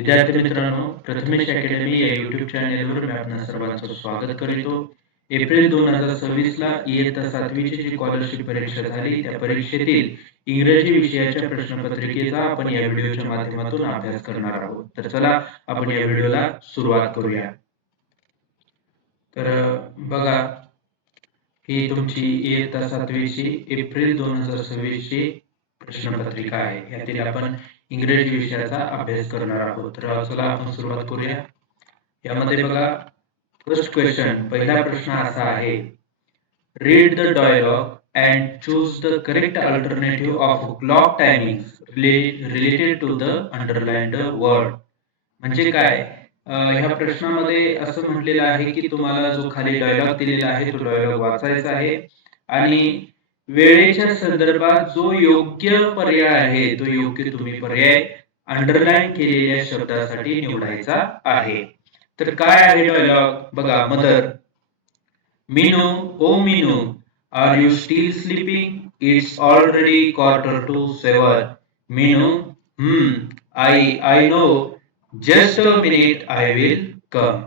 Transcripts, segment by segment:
विद्यार्थी मित्रांनो, प्रथमेश अकॅडमी या YouTube चॅनेलवर मी आपणा सर्वांचं स्वागत करीतो. एप्रिल 2026 ला इयत्ता 7वी ची जी स्कॉलरशिप परीक्षा झाली, त्या परीक्षेतील इंग्रजी विषयाच्या प्रश्नपत्रिकेचा आपण या व्हिडिओच्या माध्यमातून अभ्यास करणार आहोत. तर चला आपण या व्हिडिओला सुरुवात करूया. तर बघा, ही तुमची इयत्ता 7वी ची एप्रिल 2026 ची प्रश्नपत्रिका आहे. यातील आपण इंग्रजी विषयाचा अभ्यास करणार आहोत. तर चला आपण सुरुवात करूया. यामध्ये बघा, फर्स्ट क्वेश्चन, पहिला प्रश्न असा आहे, read the dialogue and choose the correct alternative of clock timings related to the underlined word. म्हणजे काय? ह्या प्रश्नामध्ये असं म्हटलेलं आहे की तुम्हाला जो खाली डायलॉग दिलेला आहे तो डायलॉग वाचायचा आहे आणि वेळेच्या संदर्भात जो योग्य पर्याय आहे तो योग्य तुम्ही पर्याय अंडरलाईन केलेल्या शब्दासाठी निवडायचा आहे. तर काय आहे डायलॉग? बघा, mother, Meenu, oh Meenu, are you still sleeping? It's already 6:45. Meenu, I know. Just a minute, I will come.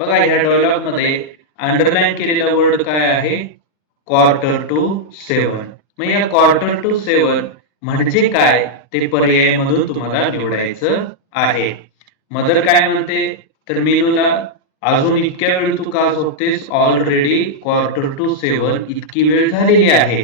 बघा, ह्या डायलॉग मध्ये अंडरलाईन केलेला वर्ड काय आहे? 6:45. मग या 6:45 म्हणजे काय ते पर्याय मधून तुम्हाला निवडायचं आहे. मदर काय म्हणते? तर मीनूला, अजून इतक्या वेळ तू का झोपतेस? ऑलरेडी 6:45 इतकी वेळ झालेली आहे.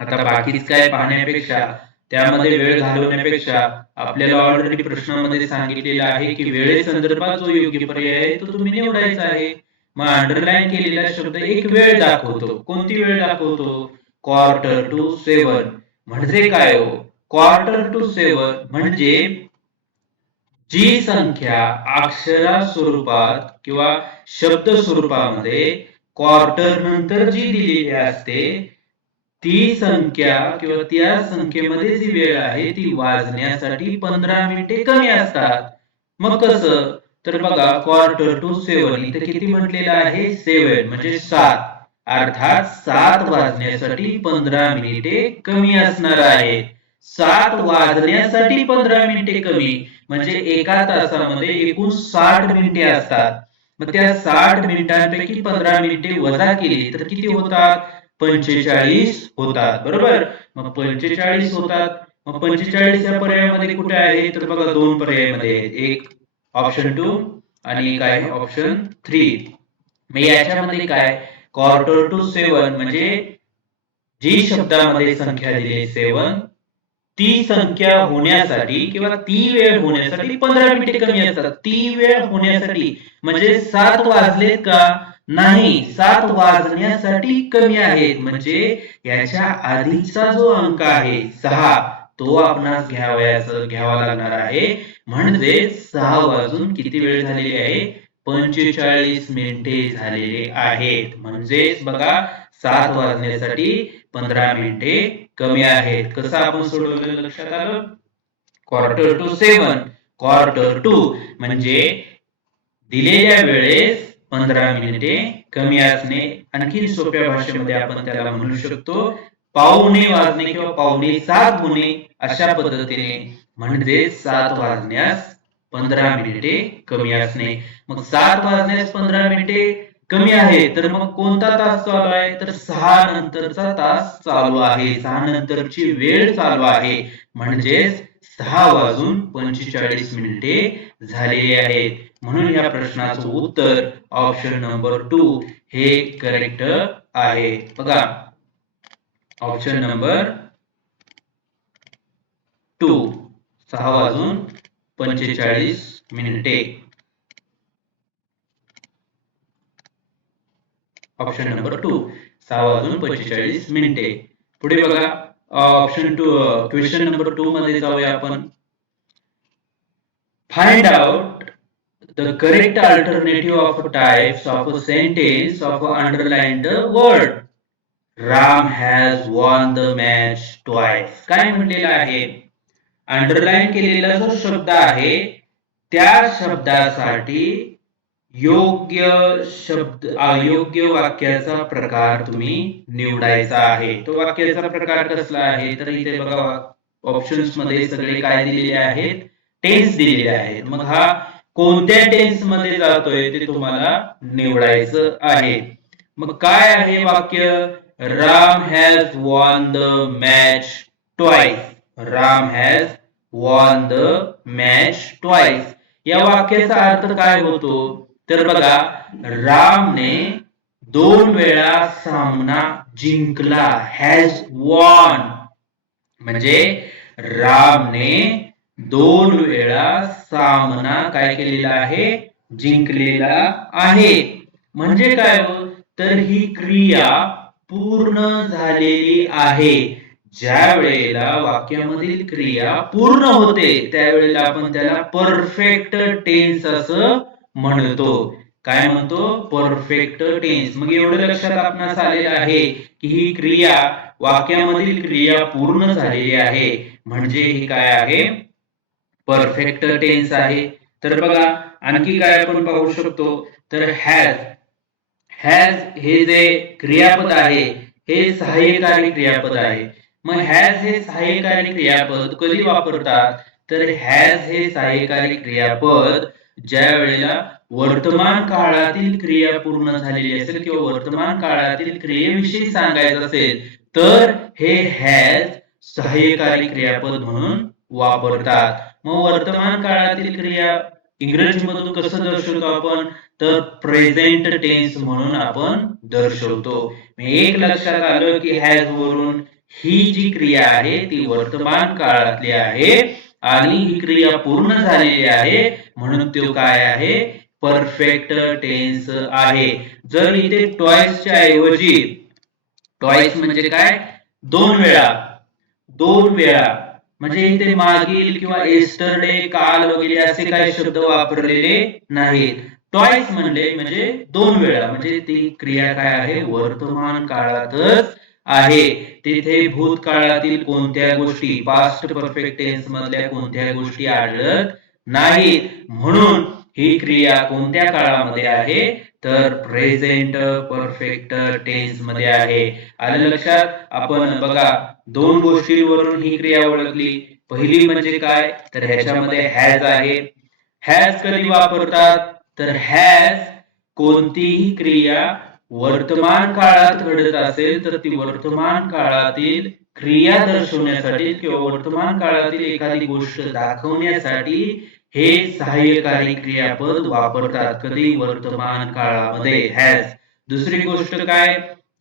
आता बाकीच काय पाहण्यापेक्षा, त्यामध्ये वेळ घालवण्यापेक्षा आपल्याला ऑलरेडी प्रश्नामध्ये सांगितलेलं आहे की वेळेसंदर्भात जो योग्य पर्याय आहे तो तुम्ही निवडायचा आहे. मग अंडरलाईन केलेला शब्द एक वेळ दाखवतो. कोणती वेळ दाखवतो? 6:45. म्हणजे काय हो? 6:45 म्हणजे जी संख्या अक्षरा स्वरूपात किंवा शब्द स्वरूपामध्ये क्वार्टर नंतर जी दिलेली असते ती संख्या किंवा त्या संख्येमध्ये जी वेळ आहे ती वाजण्यासाठी 15 मिनिटे कमी असतात. मग कसं? तर बघा, 6:45 इथे किती म्हटलेलं आहे? 7 म्हणजे 7. अर्थात 7 वाजण्यासाठी 15 मिनिटे कमी असणार आहे. 7 वाजण्यासाठी 15 मिनिटे कमी म्हणजे एका तासामध्ये एकूण 60 मिनिटे असतात. मग त्या 60 मिनिटांपैकी 15 मिनिटे वजा केली तर किती होतात? 45 होतात. बरोबर? मग 45 होतात. मग 45 या पर्यायामध्ये कुठे आहे? तर बघा, दोन पर्यायामध्ये आहेत. एक ऑप्शन 2 आणि एक आहे ऑप्शन 3. मग याच्यामध्ये काय? 6:45 म्हणजे जी शब्दामध्ये संख्या दिली 7 ती संख्या होण्यासाठी किंवा ती वेळ होण्यासाठी 15 मिनिटे कमी असतात. ती वेळ होण्यासाठी म्हणजे 7 वाजलेत का? नाही, 7 वाजण्यासाठी कमी आहेत. म्हणजे याच्या आधीचा जो अंक आहे 6 तो आपणास घ्यावा लागणार आहे. म्हणजे 6 वाजून किती वेळ झालेली आहे? 45 मिनिटे झालेले आहेत. म्हणजेच बघा, 7 वाजण्यासाठी 15 मिनिटे कमी आहेत. कसं आपण सोडवलं लक्षात आलं? 6:45 Q2 म्हणजे दिलेल्या वेळेस 15 मिनिटे कमी असणे. आणखी सोप्या भाषेमध्ये आपण त्याला म्हणू शकतो पावणे वाजणे किंवा 6:45 होणे. अशा पद्धतीने म्हणजे 7 वाजण्यास 15 मिनिटे कमी असणे. मग 7 वाजण्यास 15 मिनिटे कमी आहे तर मग कोणता तास चालू आहे? तर 6 नंतरचा तास चालू आहे. 6 नंतरची वेळ चालू आहे. म्हणजेच 6 वाजून 45 मिनिटे झालेली आहेत. म्हणून या प्रश्नाचं उत्तर ऑप्शन नंबर 2 हे करेक्ट आहे. बघा, ऑप्शन नंबर 2, 6 वाजून 45 मिनिटे. ऑप्शन नंबर 2, 6 वाजून 45 मिनिटे. पुढे बघा, ऑप्शन 2, क्वेश्चन नंबर 2 मध्ये जाऊया आपण. Find out the correct alternative of types of a sentence of underlined word. Ram has won the match twice. काय म्हटलेलं आहे? अंडरलाईन केलेला जो शब्द आहे त्या शब्दासाठी योग्य अयोग्य वाक्याचा प्रकार तुम्ही निवडायचा आहे. तो वाक्याचा प्रकार कसला आहे? तर इथे बघा, ऑप्शन्स मध्ये सगळे काय दिलेले आहेत? टेन्स दिलेले आहेत. मग हा कोणत्या टेन्स मध्ये जातोय ते तुम्हाला निवडायचं आहे. मग काय आहे वाक्य? Ram has won the match twice. Ram has won the match twice. या वाक्याचा अर्थ काय होतो? तर बघा, रामने 2 वेळा सामना जिंकला. हॅज वॉन म्हणजे रामने 2 वेळा सामना काय केलेला आहे? जिंकलेला आहे. म्हणजे काय हो? तर ही क्रिया पूर्ण झालेली आहे. ज्या वेळेला वाक्यामधील क्रिया पूर्ण होते त्यावेळेला आपण त्याला परफेक्ट टेन्स असं म्हणतो. काय म्हणतो? Perfect tense. मग एवढं लक्षात आपणास आलेलं आहे की ही क्रिया वाक्यामधील क्रिया पूर्ण झालेली आहे म्हणजे ही काय आहे? परफेक्ट टेन्स आहे. तर बघा आणखी काय आपण पाहू शकतो? तर हॅज हे जे क्रियापद आहे हे सहाय्यकारी क्रियापद आहे. मग हॅज हे सहाय्यकारी क्रियापद कधी वापरतात? तर हॅज हे सहाय्यकारी क्रियापद ज्या वेळेला वर्तमान काळातील क्रिया पूर्ण झालेली असेल किंवा वर्तमान काळातील क्रियेविषयी सांगायचं असेल तर हे हॅज सहाय्यकारी क्रियापद म्हणून वापरतात. मग वर्तमान काळातील क्रिया इंग्रजीमधून कसं दर्शवतो आपण? तर प्रेझेंट टेन्स म्हणून आपण दर्शवतो. एक लक्षात आलं की हॅज वरून ही जी क्रिया आहे ती वर्तमान काळातली आहे आणि ही क्रिया पूर्ण झालेली आहे म्हणून तो काय आहे? परफेक्ट टेन्स आहे. जर इथे ट्वाइसच्या ऐवजी ट्वाइस म्हणजे काय? 2 वेळा, 2 वेळा म्हणजे इथे मागील किंवा येस्टरडे, काल वगैरे असे काही शब्द वापरलेले नाहीत. ट्वाइस म्हणले म्हणजे 2 वेळा म्हणजे ती क्रिया काय आहे? वर्तमान काळातच आहे. तिथे भूतकाळातील कोणत्या गोष्टी, पास्ट परफेक्ट टेन्स मधल्या कोणत्या गोष्टी आढळत नाहीत. म्हणून ही क्रिया कोणत्या काळामध्ये आहे? तर प्रेझेंट परफेक्ट टेन्स मध्ये आहे. आलं लक्षात? आपण बघा 2 गोष्टींवरून ही क्रिया ओळखली. पहिली म्हणजे काय? तर ह्याच्यामध्ये हॅज आहे. हॅज कधी वापरतात? तर हॅज कोणतीही क्रिया वर्तमान काळात घडत असेल तर ती वर्तमान काळातील क्रिया दर्शवण्यासाठी किंवा वर्तमान काळातील एखादी गोष्ट दाखवण्यासाठी हे सहाय्यकारी क्रियापद वापरतात. कधी? वर्तमान काळामध्ये हॅज. दुसरी गोष्ट काय?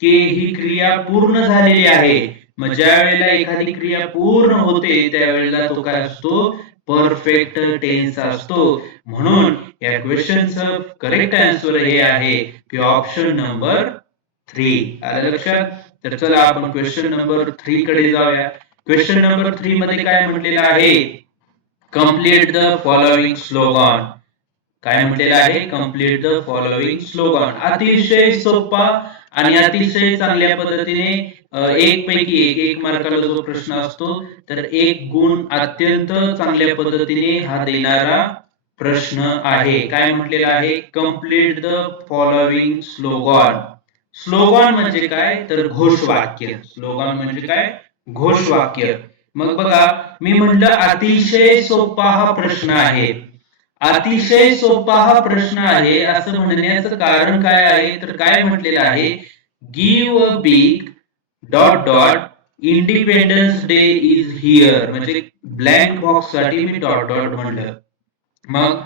की ही क्रिया पूर्ण झालेली आहे. मग ज्या वेळेला एखादी क्रिया पूर्ण होते त्यावेळेला तो काय असतो? परफेक्ट टेन्स असतो. म्हणून या क्वेश्चनचं करेक्ट आन्सर हे आहे की ऑप्शन नंबर 3. आलं लक्षात? तर चला आपण क्वेश्चन नंबर 3 कडे जाऊया. क्वेश्चन नंबर 3 मध्ये काय म्हटलेलं आहे? Complete the following slogan. काय म्हटलेलं आहे? Complete the following slogan. अतिशय सोपा आणि अतिशय चांगल्या पद्धतीने एक पैकी एक मार्काला जो प्रश्न असतो तर 1 गुण अत्यंत चांगल्या पद्धतीने हा देणारा प्रश्न आहे. काय म्हटलेलं आहे? Complete the following slogan. Slogan म्हणजे काय? तर घोषवाक्य. स्लोगन म्हणजे काय? घोषवाक्य. मग बघा मी म्हटलं अतिशय सोपा हा प्रश्न आहे. अतिशय सोपा हा प्रश्न आहे असं म्हणण्याचं कारण काय आहे? तर काय म्हटलेलं आहे? Give a big dot dot independence day is here. म्हणजे ब्लँक बॉक्स साठी मी डॉट डॉट म्हणलं. मग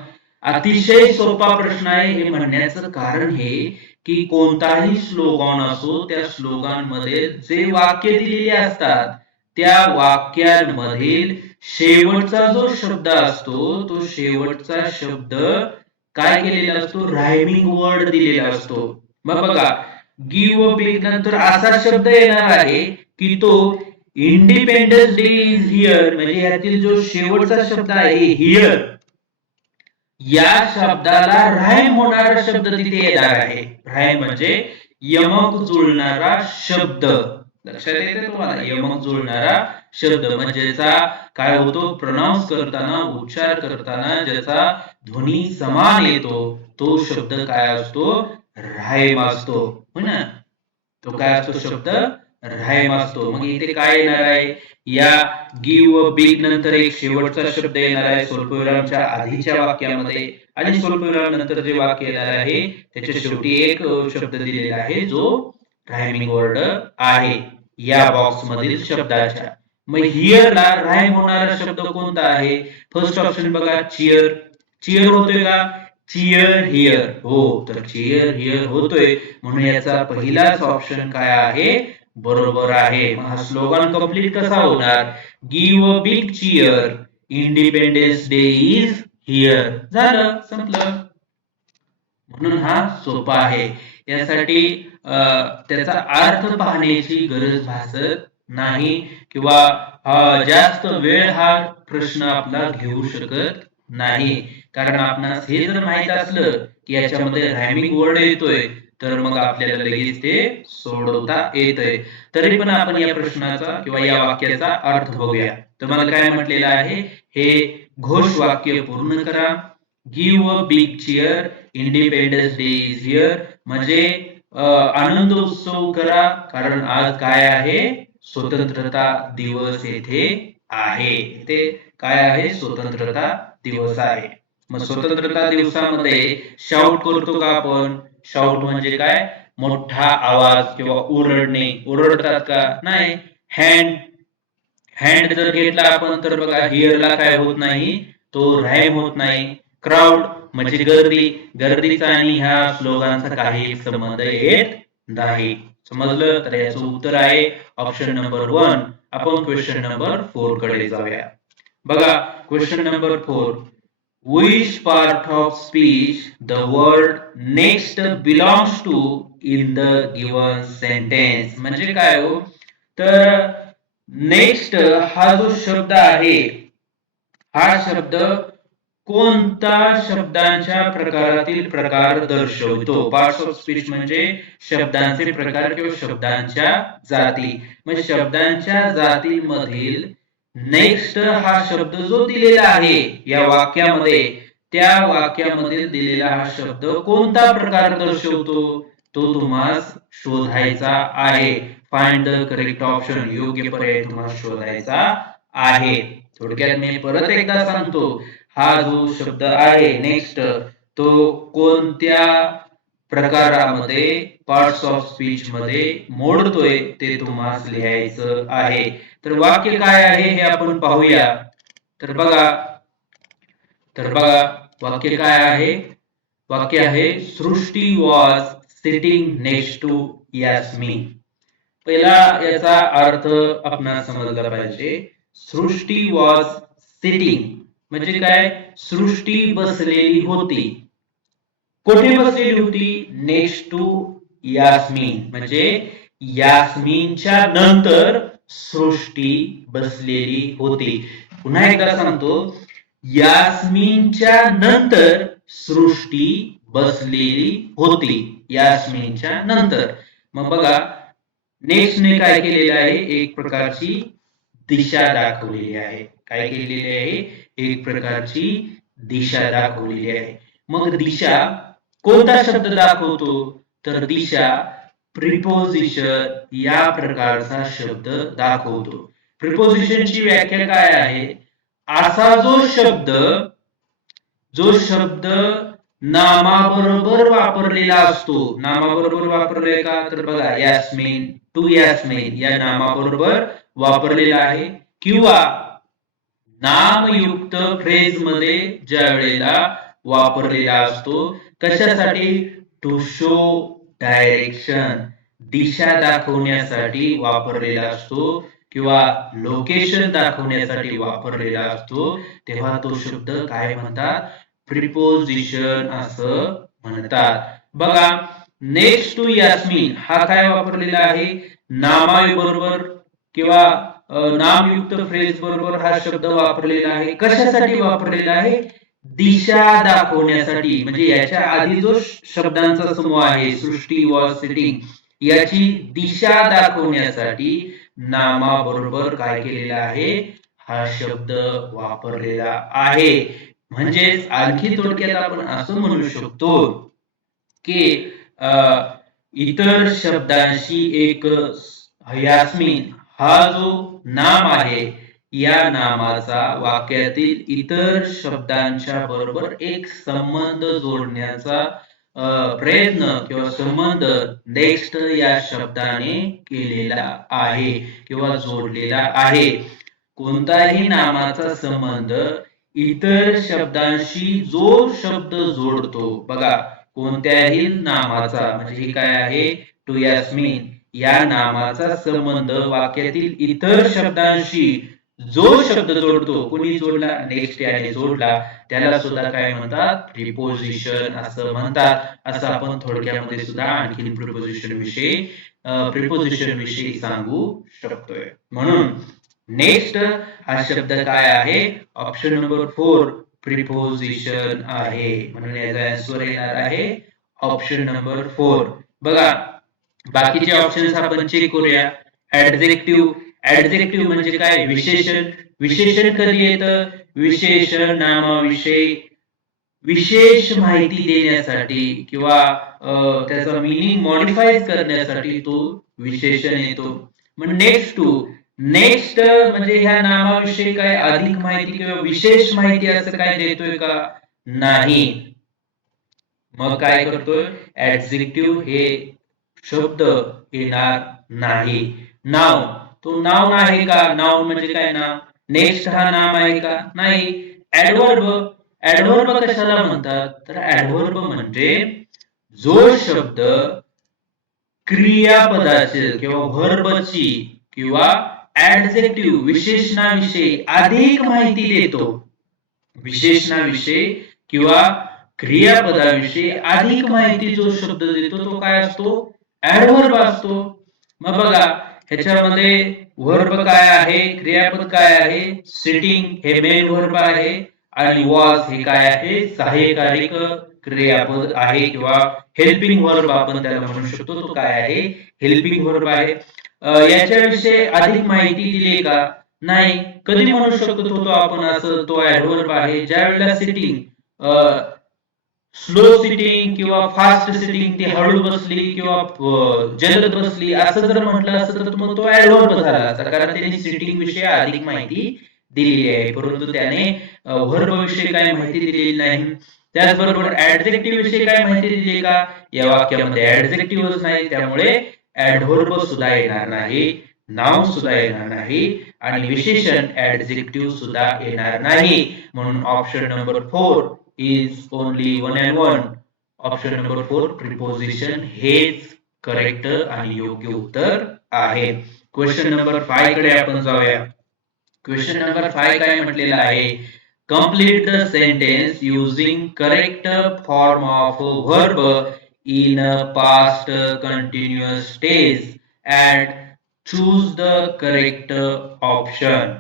अतिशय सोपा प्रश्न आहे हे म्हणण्याचं कारण हे की कोणताही स्लोगन असो त्या स्लोगन मध्ये जे वाक्य दिलेले असतात त्या वाक्यांमधील शेवटचा जो शब्द असतो तो शेवटचा शब्द काय केलेला असतो? रायमिंग वर्ड दिलेला असतो. मग बघा गिव्ह अ बिग नंतर असा शब्द येणार आहे की तो इंडिपेंडन्स डे इज हिअर म्हणजे ह्यातील जो शेवटचा शब्द आहे हिअर या शब्दाला राईम होणारा शब्द तिथे येणार आहे. राईम म्हणजे यमक जुळणारा शब्द. लक्षात येते तुम्हाला? यमक जुळणारा शब्द म्हणजे ज्याचा काय होतो? प्रोनाउन्स करताना, उच्चार करताना ज्याचा ध्वनी समान येतो तो शब्द काय असतो? राईम असतो. हो ना? तो काय असतो शब्द? राईम असतो. मग इथे काय येणार आहे, या गिव्ह व बिग नंतर एक शेवटचा शब्द येणार आहे स्वल्पविरामच्या आधीच्या वाक्यामध्ये, आणि स्वल्पविराम नंतर जे वाक्य येणार आहे त्याच्या शेवटी एक शब्द दिलेला आहे जो रायमिंग वर्ड आहे या बॉक्स मधील शब्दाच्या. मग हिअरला राईम होणारा शब्द कोणता आहे? फर्स्ट ऑप्शन बघा, चिअर. चिअर होतोय का? Cheer here. हो, तर चिअर हिअर होतोय, म्हणून याचा पहिलाच ऑप्शन काय आहे? बरोबर आहे. मग हा स्लोगन कंप्लीट कसा होणार? Give a big cheer, independence day is here. झालं, संपलं. म्हणून हा सोपा आहे. यासाठी त्याचा अर्थ पाहण्याची गरज भासत नाही, किंवा जास्त वेळ हा प्रश्न आपला घेऊ शकत नाही. कारण आपणास हे जर माहित असलं की याच्यामध्ये रायमिंग वर्ड येतोय, तर मग आपल्याला लगेच ते सोडवता येतंय. तरी पण आपण या प्रश्नाचा किंवा या वाक्याचा अर्थ बघूया. तुम्हाला काय म्हटलेलं आहे? हे घोष वाक्य पूर्ण करा. Give a big cheer, independence day is here. म्हणजे आनंद उत्सव करा, कारण आज काय आहे? स्वतंत्रता दिवस येथे आहे. ते काय आहे? स्वतंत्रता दिवस आहे. मग स्वतंत्रता दिवसामध्ये शाऊट करतो का आपण? शाऊट म्हणजे काय? मोठा आवाज किंवा ओरडणे. ओरडतात का? नाही. हँड हँड जर घेतला आपण तर बघा, हिअरला काय होत नाही, तो राईम होत नाही. क्राऊड म्हणजे गर्दी. गर्दीचा आणि ह्या स्लोगानचा काही संबंध येत नाही. समजलं? तर याचं उत्तर आहे ऑप्शन नंबर 1. आपण क्वेश्चन नंबर 4 कडे जाऊया. बघा, question number 4. Which part of speech the word next belongs to in the given sentence? म्हणजे काय हो? तर नेक्स्ट हा जो शब्द आहे, हा शब्द कोणता शब्दांच्या प्रकारातील प्रकार दर्शवतो? पार्ट्स ऑफ स्पीच म्हणजे शब्दांचे प्रकार किंवा शब्दांच्या जाती. म्हणजे शब्दांच्या जातीमधील नेक्स्ट हा शब्द जो दिलेला आहे या वाक्यामध्ये, त्या वाक्यामध्ये दिलेला हा शब्द कोणता प्रकार दर्शवतो, तो तुम्हाला शोधायचा आहे. Find the correct option. योग्य पर्याय तुम्हाला शोधायचा आहे. थोडक्यात मी परत एकदा सांगतो, हा जो शब्द आहे नेक्स्ट, तो कोणत्या प्रकारामध्ये, पार्ट्स ऑफ स्पीच मध्ये मोडतोय ते तुम्हाला लिहायचं आहे. तर वाक्य काय आहे हे आपण पाहूया. तर बघा वाक्य काय आहे? वाक्य आहे, Srishti was sitting next to Yasmin. पहिला याचा अर्थ आपणाला समजला पाहिजे. सृष्टी वॉज सिटिंग म्हणजे काय? सृष्टी बसलेली होती. कुठे बसलेली होती? नेक्स्ट टू यास्मिन म्हणजे यास्मिनच्या नंतर सृष्टी बसलेली होती. पुन्हा एकदा सांगतो, यास्मिनच्या नंतर सृष्टी बसलेली होती. यास्मिनच्या नंतर. मग बघा, नेक्स्टने काय केलेलं आहे? एक प्रकारची दिशा दाखवलेली आहे. काय केलेली आहे? एक प्रकारची दिशा दाखवलेली आहे. मग दिशा कोणता शब्द दाखवतो? तर दिशा प्रिपोजिशन या प्रकारचा शब्द दाखवतो. प्रिपोजिशनची व्याख्या काय आहे? असा जो शब्द नामाबरोबर वापरलेला असतो. नामाबरोबर वापरले का? तर बघा, यास्मिन, टू यास्मिन या नामाबरोबर वापरलेला आहे, किंवा नामयुक्त फ्रेज मध्ये ज्या वेळेला वापरलेला असतो. कशासाठी? To show direction. दिशा दाखवण्यासाठी वापरलेला असतो, किंवा लोकेशन दाखवण्यासाठी वापरलेला असतो. तेव्हा तो शब्द काय म्हणतात? प्रिपोजिशन असं म्हणतात. बघा, नेक्स्ट टू यास्मिन हा काय वापरलेला आहे? नामाबरोबर किंवा नामयुक्त फ्रेज बरोबर हा शब्द वापरलेला आहे. कशासाठी वापरलेला आहे? दिशा दाखवण्यासाठी. म्हणजे याच्या आधी जो शब्दांचा समूह आहे, सृष्टी वॉज सिटिंग, याची दिशा दाखवण्यासाठी नामाबरोबर काय केलेला आहे? हा शब्द वापरलेला आहे. म्हणजेच आणखी थोडक्यात आपण असं म्हणू शकतो की इतर शब्दांशी एक यास्मिन हा जो नाम आहे, या नामाचा वाक्यातील इतर शब्दांच्या बरोबर एक संबंध जोडण्याचा प्रयत्न किंवा संबंध नेक्स्ट या शब्दाने केलेला आहे किंवा जोडलेला आहे. कोणताही नामाचा संबंध इतर शब्दांशी जो शब्द जोडतो, बघा, कोणत्याही नामाचा म्हणजे हे काय आहे, टू यास्मिन या नामाचा संबंध वाक्यातील इतर शब्दांशी जो शब्द जोडतो, कुणी जोडला, नेक्स्ट याने जोडला, त्याला सुद्धा काय म्हणतात, प्रिपोजिशन असं म्हणतात. असं आपण थोडक्यामध्ये सुद्धा आणखी प्रिपोजिशन विषयी सांगू शकतोय. म्हणून नेक्स्ट हा शब्द काय आहे, ऑप्शन नंबर 4 प्रिपोजिशन आहे. म्हणून याचा आन्सर येणार आहे ऑप्शन नंबर 4. बघा, बाकीचे ऑप्शन्स आपण चेक करूया. ऍडजेक्टिव्ह म्हणजे काय, विशेषण. विशेषण कधी येतं, विशेषण नामाविषयी विशेष माहिती देण्यासाठी किंवा त्याचा मीनिंग मॉडिफाय करण्यासाठी तो विशेषण येतो. मग नेक्स्ट म्हणजे ह्या नामाविषयी काय अधिक माहिती किंवा विशेष माहिती असं काय देतोय का, नाही. मग काय करतोय, ऍडजेक्टिव्ह हे शब्द येणार नाही. नाव, तो नाव आहे का, नाव म्हणजे काय, नाव. नेक्स्ट हा नाम आहे का, नाही. ऍडवर्ब कशाला म्हणतात, तर ऍडवर्ब म्हणजे जो शब्द क्रियापदाची किंवा व्हर्बची किंवा ऍडजेक्टिव्ह विशेषणाविषयी अधिक माहिती देतो. विशेषणाविषयी किंवा क्रियापदाविषयी अधिक माहिती जो शब्द देतो तो काय असतो, ऍडवर्ब असतो. मग बघा, ह्याच्यामध्ये व्हर्ब काय आहे, क्रियापद काय आहे, सिटिंग हे मेन व्हर्ब आहे आणि वॉज हे काय आहे, सहाय्यकारी क्रियापद आहे किंवा हेल्पिंग व्हर्ब आपण त्याला म्हणू शकतो. तो काय आहे, हेल्पिंग व्हर्ब आहे. याच्याविषयी अधिक माहिती दिली का, नाही. कधी म्हणू शकतो तो आपण असं, तो ऍडवर्ब आहे ज्या वेळेला सिटिंग स्लो सिटिंग किंवा फास्ट सिटिंग, ती हळू बसली किंवा जलद बसली असं जर म्हटलं असतं तर मग तो ऍडवर्ब झाला असता, कारण त्याने सिटिंग विषयी अधिक माहिती दिलेली आहे, परंतु त्याने व्हर्ब विषयी काही माहिती दिलेली नाही. त्याचबरोबर ऍडजेक्टिव्ह विषयी काय माहिती दिली का, या वाक्यामध्ये ऍडजेक्टिव्हच नाही, त्यामुळे ऍडवर्ब सुद्धा येणार नाही, नाव सुद्धा येणार नाही आणि विशेषण ऍडजेक्टिव्ह सुद्धा येणार नाही. म्हणून option number 4 is only one and one. Option number 4 preposition हेच करेक्ट आणि योग्य उत्तर आहे. क्वेश्चन नंबर 5 कडे आपण जाऊया. क्वेश्चन नंबर 5 काय म्हटलेलं आहे, complete the sentence using correct form of verb in a past continuous tense and choose the correct option.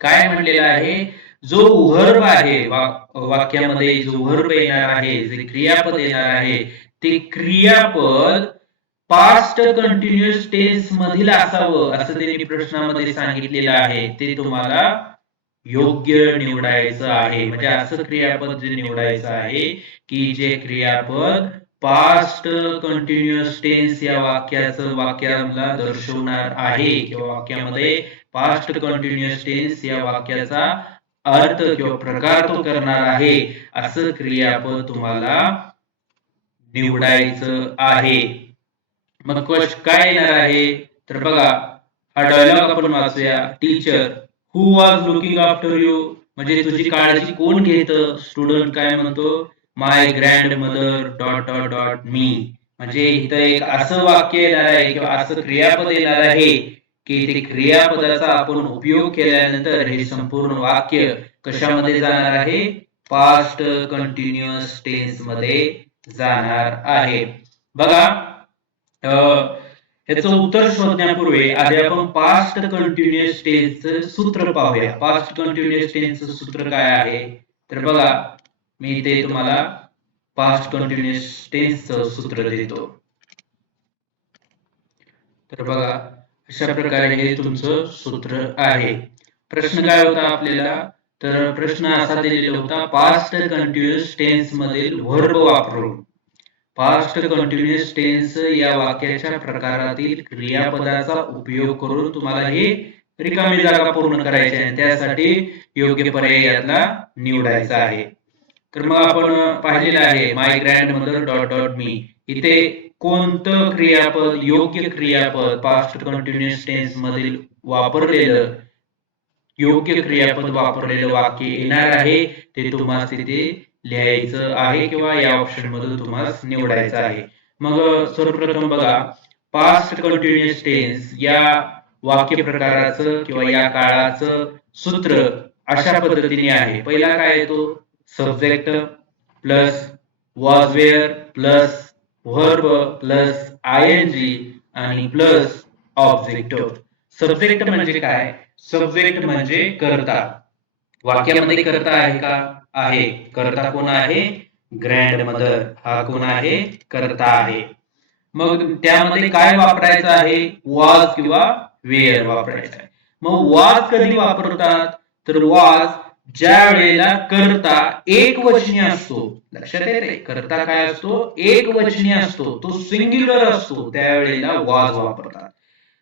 काय म्हटलेलं आहे, जो व्हर्ब आहे वाक्यामध्ये, जो व्हर्ब येणार आहे, जे क्रियापद येणार आहे, ते क्रियापद पास्ट कंटिन्युअस टेन्स मधील असावं असं त्यांनी प्रश्नामध्ये सांगितलेलं आहे. ते तुम्हाला योग्य निवडायचं आहे. म्हणजे असं क्रियापद जे निवडायचं आहे की जे क्रियापद पास्ट कंटिन्युअस टेन्स या वाक्याला दर्शवणार आहे किंवा वाक्यामध्ये पास्ट कंटिन्युअस टेन्स या वाक्याचा अर्थ किंवा प्रकार तो करणार आहे, असं क्रियापद तुम्हाला निवडायचं आहे. मग काय येणार आहे, तर बघा, हा डायलॉग आपण वाचूया. Teacher who was looking after you, म्हणजे तुझी काळजी कोण घेतं. स्टुडंट काय म्हणतो, my grandmother dot dot dot me. म्हणजे इथं एक असं वाक्य येणार आहे किंवा असं क्रियापद येणार आहे की ते क्रियापदाचा आपण उपयोग केल्यानंतर हे संपूर्ण वाक्य कशामध्ये जाणार आहे, पास्ट कंटिन्युअस टेन्स मध्ये जाणार आहे. बघा, ह्याचं उत्तर शोधण्यापूर्वी आधी आपण पास्ट कंटिन्युअस टेन्सचं सूत्र पाहूया. पास्ट कंटिन्युअस टेन्सचं सूत्र काय आहे, तर बघा, मी ते तुम्हाला पास्ट कंटिन्युअस टेन्सचं सूत्र देतो. तर बघा, अशा प्रकारे हे तुमचं सूत्र आहे. प्रश्न काय होता आपल्याला, तर प्रश्न असा दिलेला होता, पास्ट कंटिन्युअस टेन्स मधील व्हर्ब वापरून पास्ट कंटिन्युअस टेन्स या वाक्याच्या प्रकारातील क्रियापदाचा उपयोग करून तुम्हाला हे रिकामी जागा पूर्ण करायची आहे. त्यासाठी योग्य पर्याय यातला निवडायचा आहे. तर मग आपण पाहिलेलं आहे my grandmother dot dot me. इथे कोणतं क्रियापद, योग्य क्रियापद पास्ट कंटिन्युअस टेन्स मधील वापरलेलं योग्य क्रियापद वापरलेलं वाक्य येणार आहे ते तुम्हाला तिथे लिहायचं आहे किंवा या ऑप्शन मधून तुम्हाला निवडायचं आहे. मग सर्वप्रथम बघा, पास्ट कंटिन्युअस टेन्स या वाक्य प्रकाराचं किंवा या काळाचं सूत्र अशा पद्धतीने आहे. पहिला काय येतो, subject plus was were plus verb plus आयएनजी आणि प्लस ऑब्जेक्ट. सब्जेक्ट म्हणजे काय, सब्जेक्ट म्हणजे कर्ता. वाक्यामध्ये कर्ता आहे का, आहे. कर्ता कोण आहे, ग्रँड मदर. हा कोण आहे, कर्ता आहे. मग त्यामध्ये काय वापरायचं आहे, वॉज किंवा वेअर वापरायचं आहे. मग वॉज कधी वापरतात, तर वॉज ज्या वेळेला कर्ता एक वचनी असतो. लक्षात येते, कर्ता काय असतो, एक वचनी असतो, तो सिंग्युलर असतो, त्यावेळेला वॉज वापरतात.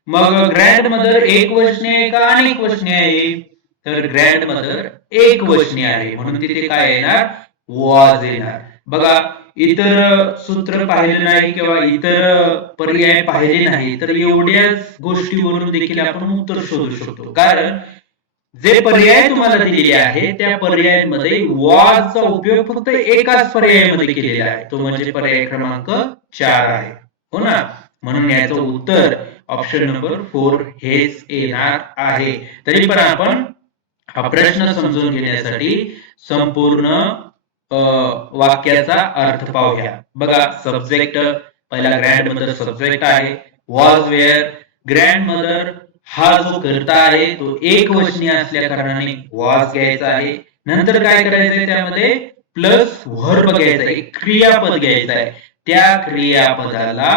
मग ग्रँड मदर एक वचनी आहे का अनेक वचनी आहे, तर ग्रँड मदर एक वचनी आहे, म्हणून तिथे काय येणार, वॉज येणार. बघा, इतर सूत्र पाहिले नाही किंवा इतर पर्याय पाहिले नाही तर एवढ्याच गोष्टीवरून देखील आपण उत्तर शोधू शकतो. कारण जे पर्याय तुम्हाला दिलेले आहे त्या पर्यायांमध्ये वॉजचा उपयोग फक्त एकाच पर्यायामध्ये केलेला आहे, तो म्हणजे पर्याय क्रमांक 4 आहे, हो ना. म्हणून याचं उत्तर ऑप्शन नंबर 4 हेच येणार आहे. तरी पण आपण हा प्रश्न समजून घेण्यासाठी संपूर्ण वाक्याचा अर्थ पाहूया. बघा, सब्जेक्ट पहिला ग्रँड मदर सब्जेक्ट आहे, वॉज वेअर ग्रँड मदर हा जो कर्ता आहे तो एक वचनी असल्या कारणाने वॉज घ्यायचा आहे. नंतर काय करायचंय, त्यामध्ये प्लस व्हर्ब घ्यायचा आहे, क्रियापद घ्यायचं आहे. त्या क्रियापदाला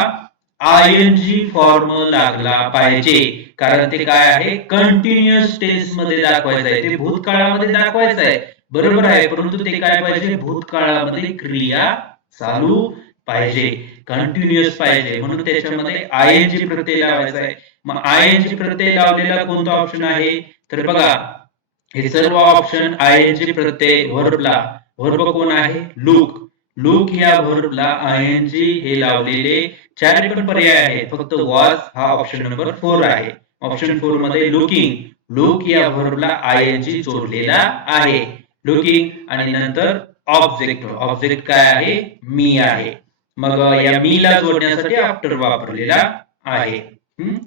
आयएनजी फॉर्म लागला पाहिजे, कारण ते काय आहे, कंटिन्युअस टेन्स मध्ये दाखवायचं आहे, ते भूतकाळामध्ये दाखवायचं आहे. बरोबर आहे, परंतु ते काय पाहिजे, भूतकाळामध्ये क्रिया चालू पाहिजे, कंटिन्युअस पाहिजे, म्हणून त्याच्यामध्ये आयएनजी प्रत्यय लावायचा आहे. मग आयएनजी प्रत्यय लावलेला कोणता ऑप्शन आहे, तर बघा हे सर्व ऑप्शन आयएनजी प्रत्यय व्हर्बला, व्हर्ब कोण आहे, लुक. लुक या व्हर्बला आयएनजी हे लावलेले चार पण पर्याय आहेत, फक्त वॉज हा ऑप्शन नंबर 4 आहे. ऑप्शन 4 मध्ये लुकिंग, लुक या व्हर्बला आयएनजी जोडलेला आहे, लुकिंग. आणि नंतर ऑब्जेक्ट, ऑब्जेक्ट काय आहे, मी आहे. मग या मीला जोडण्यासाठी आफ्टर वापरलेला आहे,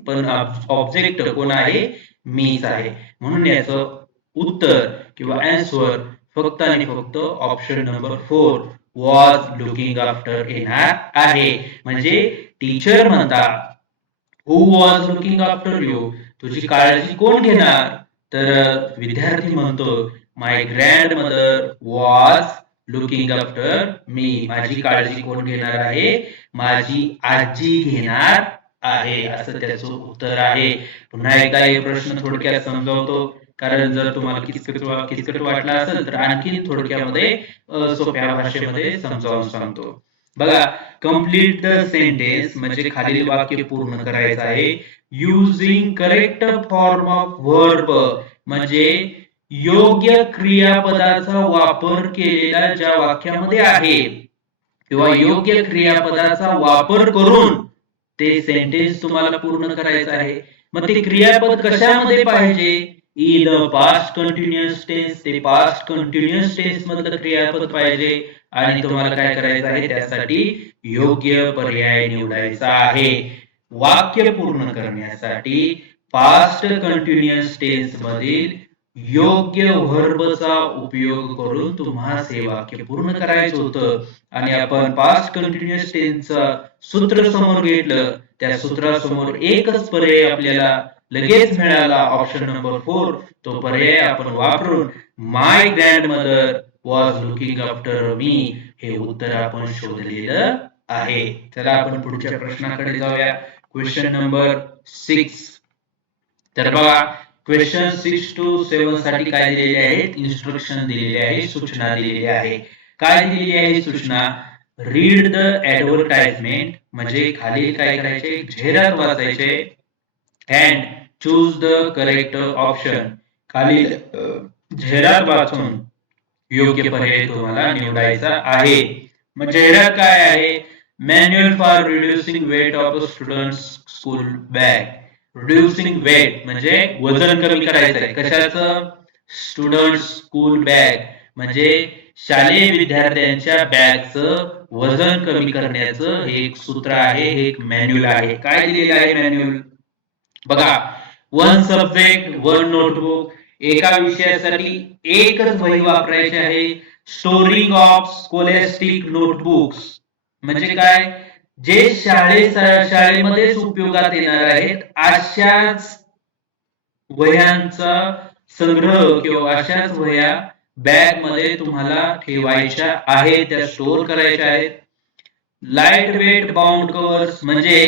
पण ऑब्जेक्ट कोण आहे, मीच आहे. म्हणून याचं उत्तर किंवा आन्सर फक्त आणि फक्त option number 4 was looking after येणार आहे. म्हणजे टीचर म्हणतात, who was looking after you, तुझी काळजी कोण घेणार, तर विद्यार्थी म्हणतो my grandmother was looking after me, माझी काळजी कोण घेणार आहे, माझी आजी घेणार आहे, असं त्याचं उत्तर आहे. पुन्हा एकदा हे प्रश्न थोडक्यात समजावतो, कारण जर तुम्हाला किचकट वाटला असेल तर आणखी थोडक्यामध्ये सोप्या भाषेमध्ये समजावून सांगतो. बघा, कम्प्लीट द सेंटेन्स म्हणजे खालील वाक्य पूर्ण करायचं आहे using correct form of verb, म्हणजे योग्य क्रियापदाचा वापर केलेला ज्या वाक्यामध्ये आहे किंवा योग्य क्रियापदाचा वापर करून ते सेंटेन्स तुम्हाला पूर्ण करायचं आहे. मग ते क्रियापद कशामध्ये पाहिजे, इन पास्ट कंटिन्युअस टेन्स, ते पास्ट कंटिन्युअस टेन्स मधलं क्रियापद पाहिजे. आणि तुम्हाला काय करायचं आहे, त्यासाठी योग्य पर्याय निवडायचा आहे. वाक्य पूर्ण करण्यासाठी पास्ट कंटिन्युअस टेन्स मधील योग्य व्हर्बचा उपयोग करून तुम्हाला हे वाक्य पूर्ण करायचं होतं. आणि आपण पास्ट कंटिन्युअस टेन्सचं सूत्र समोर घेतलं, त्या सूत्रासमोर एकच पर्याय आपल्याला लगेच मिळाला, ऑप्शन नंबर 4. तो पर्याय आपण वापरून my grandmother was looking after me हे उत्तर आपण शोधलेलं आहे. चला आपण पुढच्या प्रश्नाकडे जाऊया. Question number 6. तर बघा, क्वेश्चन 6 to 7 साठी काय दिलेले आहेत, इन्स्ट्रक्शन दिलेले आहे, सूचना दिलेली आहे. काय दिलेली आहे सूचना, रीड द ऍडव्हर्टाइजमेंट म्हणजे खाली काय करायचे, जाहिरात वाचायचे, and choose the correct option. खाली जाहिरात वाचून योग्य पर्याय तुम्हाला निवडायचा आहे. मग जाहिरात काय आहे? Manual for reducing weight of students school bag. Reducing weight म्हणजे वजन कमी करायचं आहे. कशाचं? स्टुडंट स्कूल बॅग म्हणजे शालेय विद्यार्थ्यांच्या बॅगचं वजन कमी करण्याचं हे एक सूत्र आहे, हे एक मॅन्युअल आहे. काय दिलेलं आहे मॅन्युअल? बघा, वन सब्जेक्ट वन नोटबुक, एका विषयासाठी एकच वही वापरायची आहे. स्टोरिंग ऑफ स्कॉलॅस्टिक नोटबुक्स म्हणजे काय? जे शाळेमध्येच उपयोगात येणार आहेत अशाच वह्यांचा संग्रह किंवा अशाच वह्या बॅग मध्ये तुम्हाला ठेवायच्या आहेत, त्या स्टोअर करायच्या आहेत. लाईट वेट बाउंड कव्हर्स म्हणजे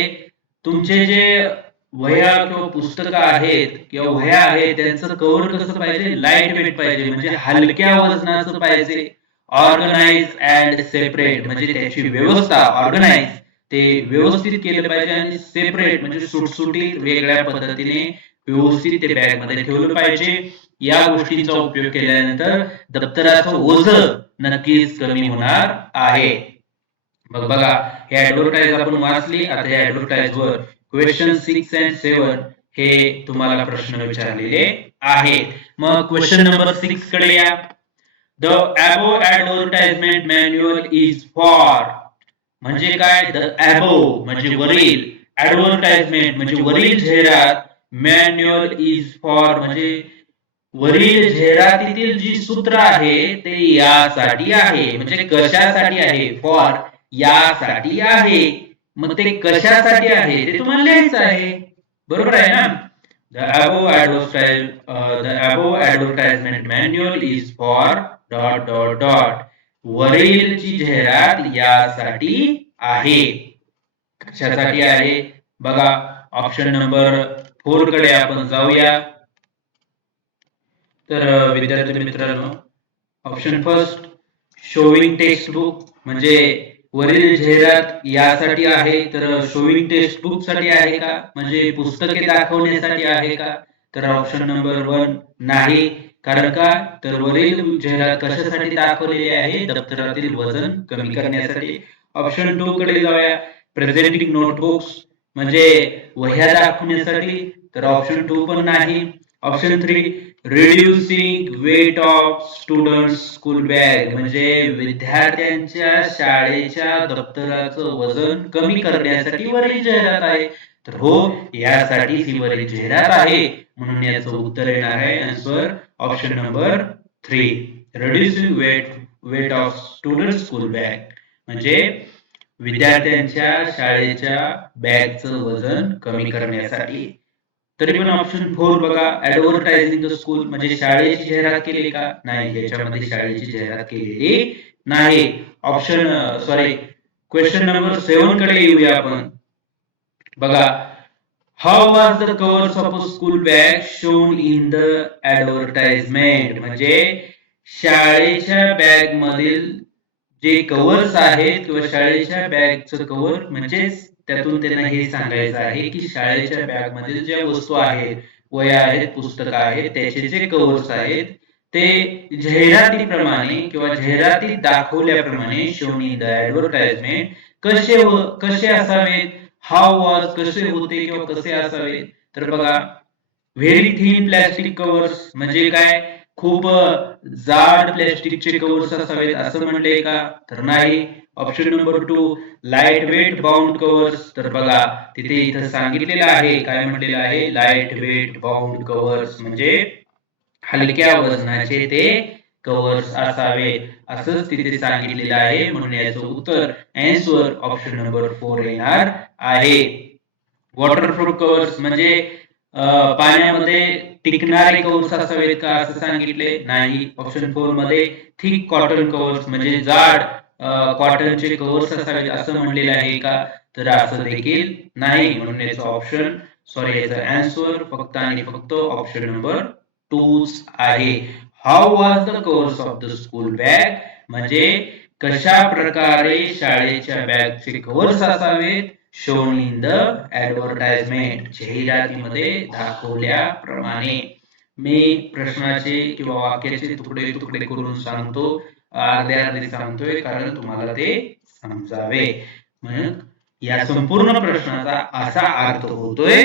तुमचे जे वह्या किंवा पुस्तकं आहेत किंवा वह्या आहेत त्यांचं कव्हर कसं पाहिजे? लाईट वेट पाहिजे, म्हणजे हलक्या वजनाचं पाहिजे. ऑर्गनाइज अँड सेपरेट म्हणजे त्याची व्यवस्था, ऑर्गनाइज ते व्यवस्थित केलं पाहिजे, आणि सेपरेट म्हणजे सुटसुटीत वेगळ्या पद्धतीने व्यवस्थित ते बॅग मध्ये ठेवलं पाहिजे. या गोष्टींचा उपयोग केल्यानंतर दप्तराचं ओझं नक्कीच कमी होणार आहे. मग बघा, हे ऍडव्हर्टाइज आपण वाचली. आता या ऍडव्हर्टाइज वर क्वेश्चन 6 अँड 7 हे तुम्हाला प्रश्न विचारलेले आहेत. मग क्वेश्चन नंबर 6 कडे या. The above advertisement manual is for म्हणजे काय? द अबोव म्हणजे वरील, ऍडव्हर्टाइजमेंट म्हणजे वरील जाहिरात, मॅन्युअल इज फॉर म्हणजे वरील जाहिरातीतील जी सूत्र आहे ते यासाठी आहे. म्हणजे कशासाठी आहे? फॉर यासाठी आहे. मग ते कशासाठी आहे ते तुम्हाला लिहायचं आहे. बरोबर आहे ना? The above advertisement manual is for dot dot dot. वरीलची जाहिरात यासाठी आहे. कशासाठी आहे? बघा, ऑप्शन नंबर 4 कडे आपण जाऊया. तर विद्यार्थी मित्रांनो, option first, showing text book म्हणजे वरील जाहिरात यासाठी आहे. तर शोविंग टेक्स्ट बुक साठी आहे का? म्हणजे पुस्तके दाखवण्यासाठी आहे का? तर ऑप्शन नंबर 1 नाही. कारण का? तर वरील जाहिरात कशासाठी दाखवलेली आहे? दप्तरातील वजन कमी करण्यासाठी. ऑप्शन 2 कडे जाऊया. प्रेझेंटिंग नोटबुक्स म्हणजे वह्या दाखवण्यासाठी. तर ऑप्शन 2 पण नाही. Option 3, reducing weight of student school bag म्हणजे विद्यार्थ्यांच्या शाळेच्या दप्तराचं वजन कमी करण्यासाठी वरील जाहिरात आहे. तर हो, यासाठी ही वरील जाहिरात आहे. म्हणून याचं उत्तर येणार आहे answer option number 3, reducing weight of student school bag म्हणजे विद्यार्थ्यांच्या शाळेच्या बॅगचं वजन कमी करण्यासाठी. तरी पण ऑप्शन 4 बघा, ऍडव्हर्टायझिंग द स्कूल म्हणजे शाळेची जाहिरात केली का? नाही, याच्यामध्ये शाळेची जाहिरात केलेली नाही. ऑप्शन सॉरी, क्वेश्चन नंबर 7 कडे येऊया आपण. बघा, how was the covers of a school bag shown in the advertisement म्हणजे शाळेच्या बॅग मधील जे कव्हर्स आहेत किंवा शाळेच्या बॅगचं कव्हर म्हणजे त्यातून त्यांना हे सांगायचं आहे की शाळेच्या बॅग मधील ज्या वस्तू आहेत, वह्या आहेत, पुस्तकं आहेत, त्याचे जे कव्हर्स आहेत ते जाहिरातीप्रमाणे किंवा जाहिरातीत दाखवल्याप्रमाणे शोन इन द ऍडव्हर्टाइजमेंट कसे असावेत, हाऊ वॉज कसे होते किंवा कसे असावेत. तर बघा, व्हेरी थिन प्लॅस्टिक कव्हर्स म्हणजे काय? खूप जाड प्लॅस्टिकचे कव्हर्स असावेत असं म्हणले का? तर नाही. Option number 2, light weight bound covers. तर बघा, तिथे इथं सांगितलेलं आहे, काय म्हटलेलं आहे? लाईट वेट बाउंड कव्हर्स म्हणजे हलक्या वजनाचे ते कव्हर्स असावेत असंच तिथे सांगितलेलं आहे. म्हणून याचं उत्तर आन्सर ऑप्शन नंबर 4 येणार आहे. वॉटरप्रूफ कव्हर्स म्हणजे पाण्यामध्ये टिकणारे कव्हर्स असावेत का असं सांगितले? नाही. ऑप्शन 4 मध्ये थिक कॉटन कव्हर्स म्हणजे जाड कॉटनचे कव्हर्स असावेत असं म्हणलेलं आहे का? तर असं देखील नाही. म्हणून याचं ऑप्शन सॉरी याचं आन्सर फक्त आणि फक्त ऑप्शन नंबर 2 आहे. How was the covers of the school bag म्हणजे कशा प्रकारे शाळेच्या बॅगचे कव्हर्स असावेत शोन इन द ऍडव्हर्टाइजमेंट, जाहिरातीमध्ये दाखवल्याप्रमाणे. मी प्रश्नाचे किंवा वाक्याचे तुकडे तुकडे करून सांगतो, अर्धे अर्धे सांगतोय कारण तुम्हाला ते समजावे. म्हणून या संपूर्ण प्रश्नाचा असा अर्थ होतोय,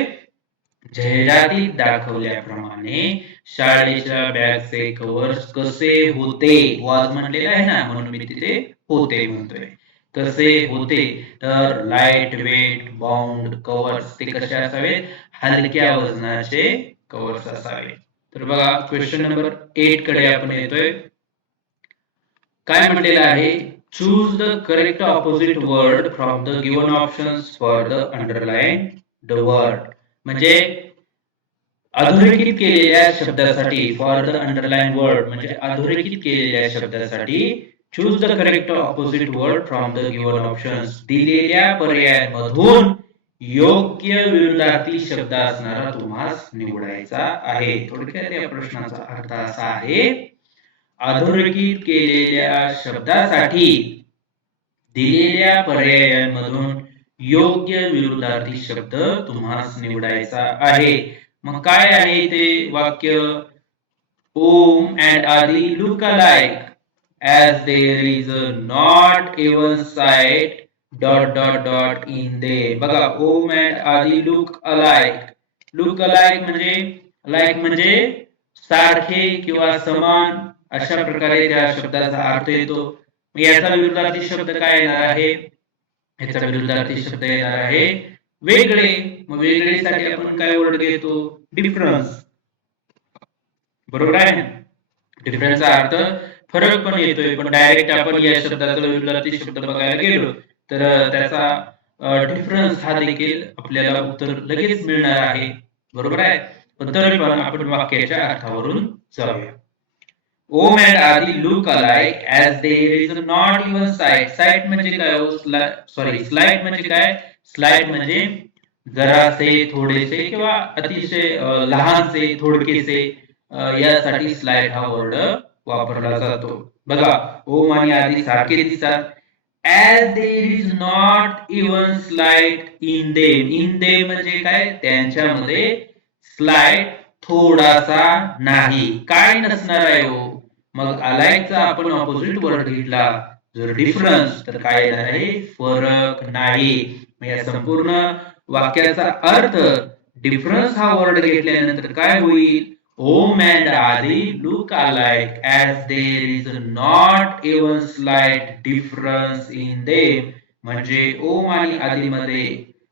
जाहिरातीत दाखवल्याप्रमाणे शाळेच्या बॅगचे कव्हर्स कसे होते, वाज म्हणलेला आहे ना, म्हणून मी तिथे होते म्हणतोय. कसे होते तर लाईट वेट बाउंड कव्हर्स, ते कसे असावेत, हलक्या वजनाचे कव्हर्स असावे. तर बघा क्वेश्चन नंबर 8 कडे आपण येतोय. काय म्हटलेलं आहे, choose the correct opposite word from the given options for the underlined word. म्हणजे अधोरेखित केलेल्या शब्दासाठी, फॉर द अंडरलाइन वर्ड म्हणजे अधोरेखित केलेल्या शब्दासाठी choose the correct opposite word from the given options, दिलेल्या पर्यायांमधून योग्य विरुद्धार्थी शब्द असणारा तुम्हाला निवडायचा आहे. थोडक्यात या प्रश्नाचा अर्थ असा आहे, अधोरेखित केलेल्या शब्दासाठी दिलेल्या पर्यायांमधून योग्य विरुद्धार्थी शब्द तुम्हाला निवडायचा आहे. मग काय आहे ते वाक्य, ओम अँड आदी look alike as there is not even sight ... in them. बघा, ओम अँड आदी लुक अलाइक. लुक अलाइक म्हणजे लाईक म्हणजे सारखे किंवा समान, अशा प्रकारे त्या शब्दाचा अर्थ येतो. याचा विरुद्धार्थी शब्द काय येणार आहे, याचा विरुद्धार्थी शब्द येणार आहे वेगळे. मग वेगळेसाठी आपण काय वर्ड घेतो, डिफरन्स. बरोबर आहे. डिफरन्सचा अर्थ फरक पण येतोय, पण डायरेक्ट आपण या शब्दाचा विरुद्धार्थी शब्द बघायला गेलो तर त्याचा डिफरन्स हा देखील आपल्याला उत्तर लगेच मिळणार आहे. बरोबर आहे. पण तरी पण आपण वाक्याच्या अर्थावरून जाऊया. ओम अँड आदी look alike as there is not even sight. Site म्हणजे काय, सॉरी स्लाइट म्हणजे काय, स्लाइट म्हणजे जरासे, थोडेसे किंवा अतिशय लहानसे, थोडकेसे, यासाठी स्लाइट हा वर्ड वापरला जातो. बघा, ओम आणि आदी सारखे दिसतात. as there is not even slight in them. in them म्हणजे काय, त्यांच्यामध्ये स्लाइट थोडासा नाही. काय नसणार आहे हो, मग अलाइकचा आपण ऑपोजिट वर्ड घेतला जर डिफरन्स, तर काय येणार आहे, फरक नाही. या संपूर्ण वाक्याचा अर्थ, डिफरन्स हा वर्ड घेतल्यानंतर काय होईल, ओम अँड आदी look alike as there is not even slight difference in them. म्हणजे ओम आणि आदी मध्ये,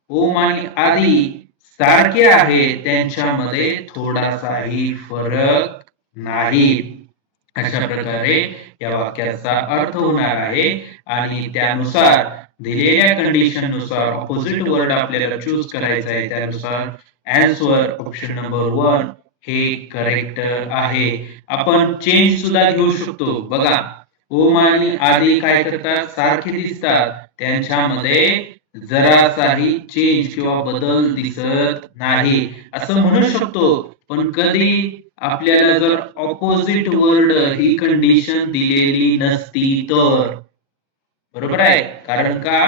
ओम आणि आदी सारखे आहे, त्यांच्यामध्ये थोडासाही फरक नाही. अशा प्रकारे या वाक्याचा अर्थ होणार आहे. आणि त्यानुसार दिलेल्या कंडिशन नुसार ऑपोजिट वर्ड आपल्याला चूज करायचा आहे. त्यानुसार आन्सर ऑप्शन नंबर 1 हे करेक्ट आहे. आपण चेंज सुद्धा घेऊ शकतो. बघा, ओम आणि आदी काय करतात, सारखे दिसतात, त्यांच्यामध्ये जरासाही चेंज किंवा बदल दिसत नाही असं म्हणू शकतो. पण कधी आपल्याला जर ऑपोजिट वर्ड ही कंडिशन दिलेली नसती तर, बरोबर आहे. कारण का,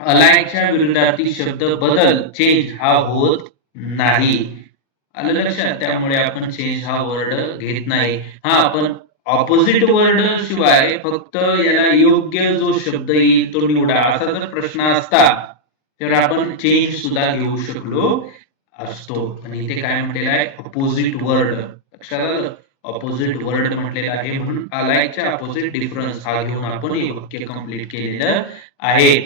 अलाइकच्या विरुद्धार्थी शब्द बदल, चेंज हा होत नाही. आलं लक्षात. त्यामुळे आपण चेंज हा वर्ड घेत नाही. हा, आपण ऑपोजिट वर्ड शिवाय फक्त याला योग्य जो शब्द येईल तो निवडा, असा जर प्रश्न असता तर आपण चेंज सुद्धा घेऊ शकलो असतो. आणि इथे काय म्हटलेलं आहे, ऑपोजिट वर्ड. लक्षात आलं, ऑपोजिट वर्ड म्हटलेलं आहे, म्हणून अलाइकच्या ऑपोजिट डिफरन्स हा घेऊन आपण हे वाक्य कंप्लीट केलेलं आहे.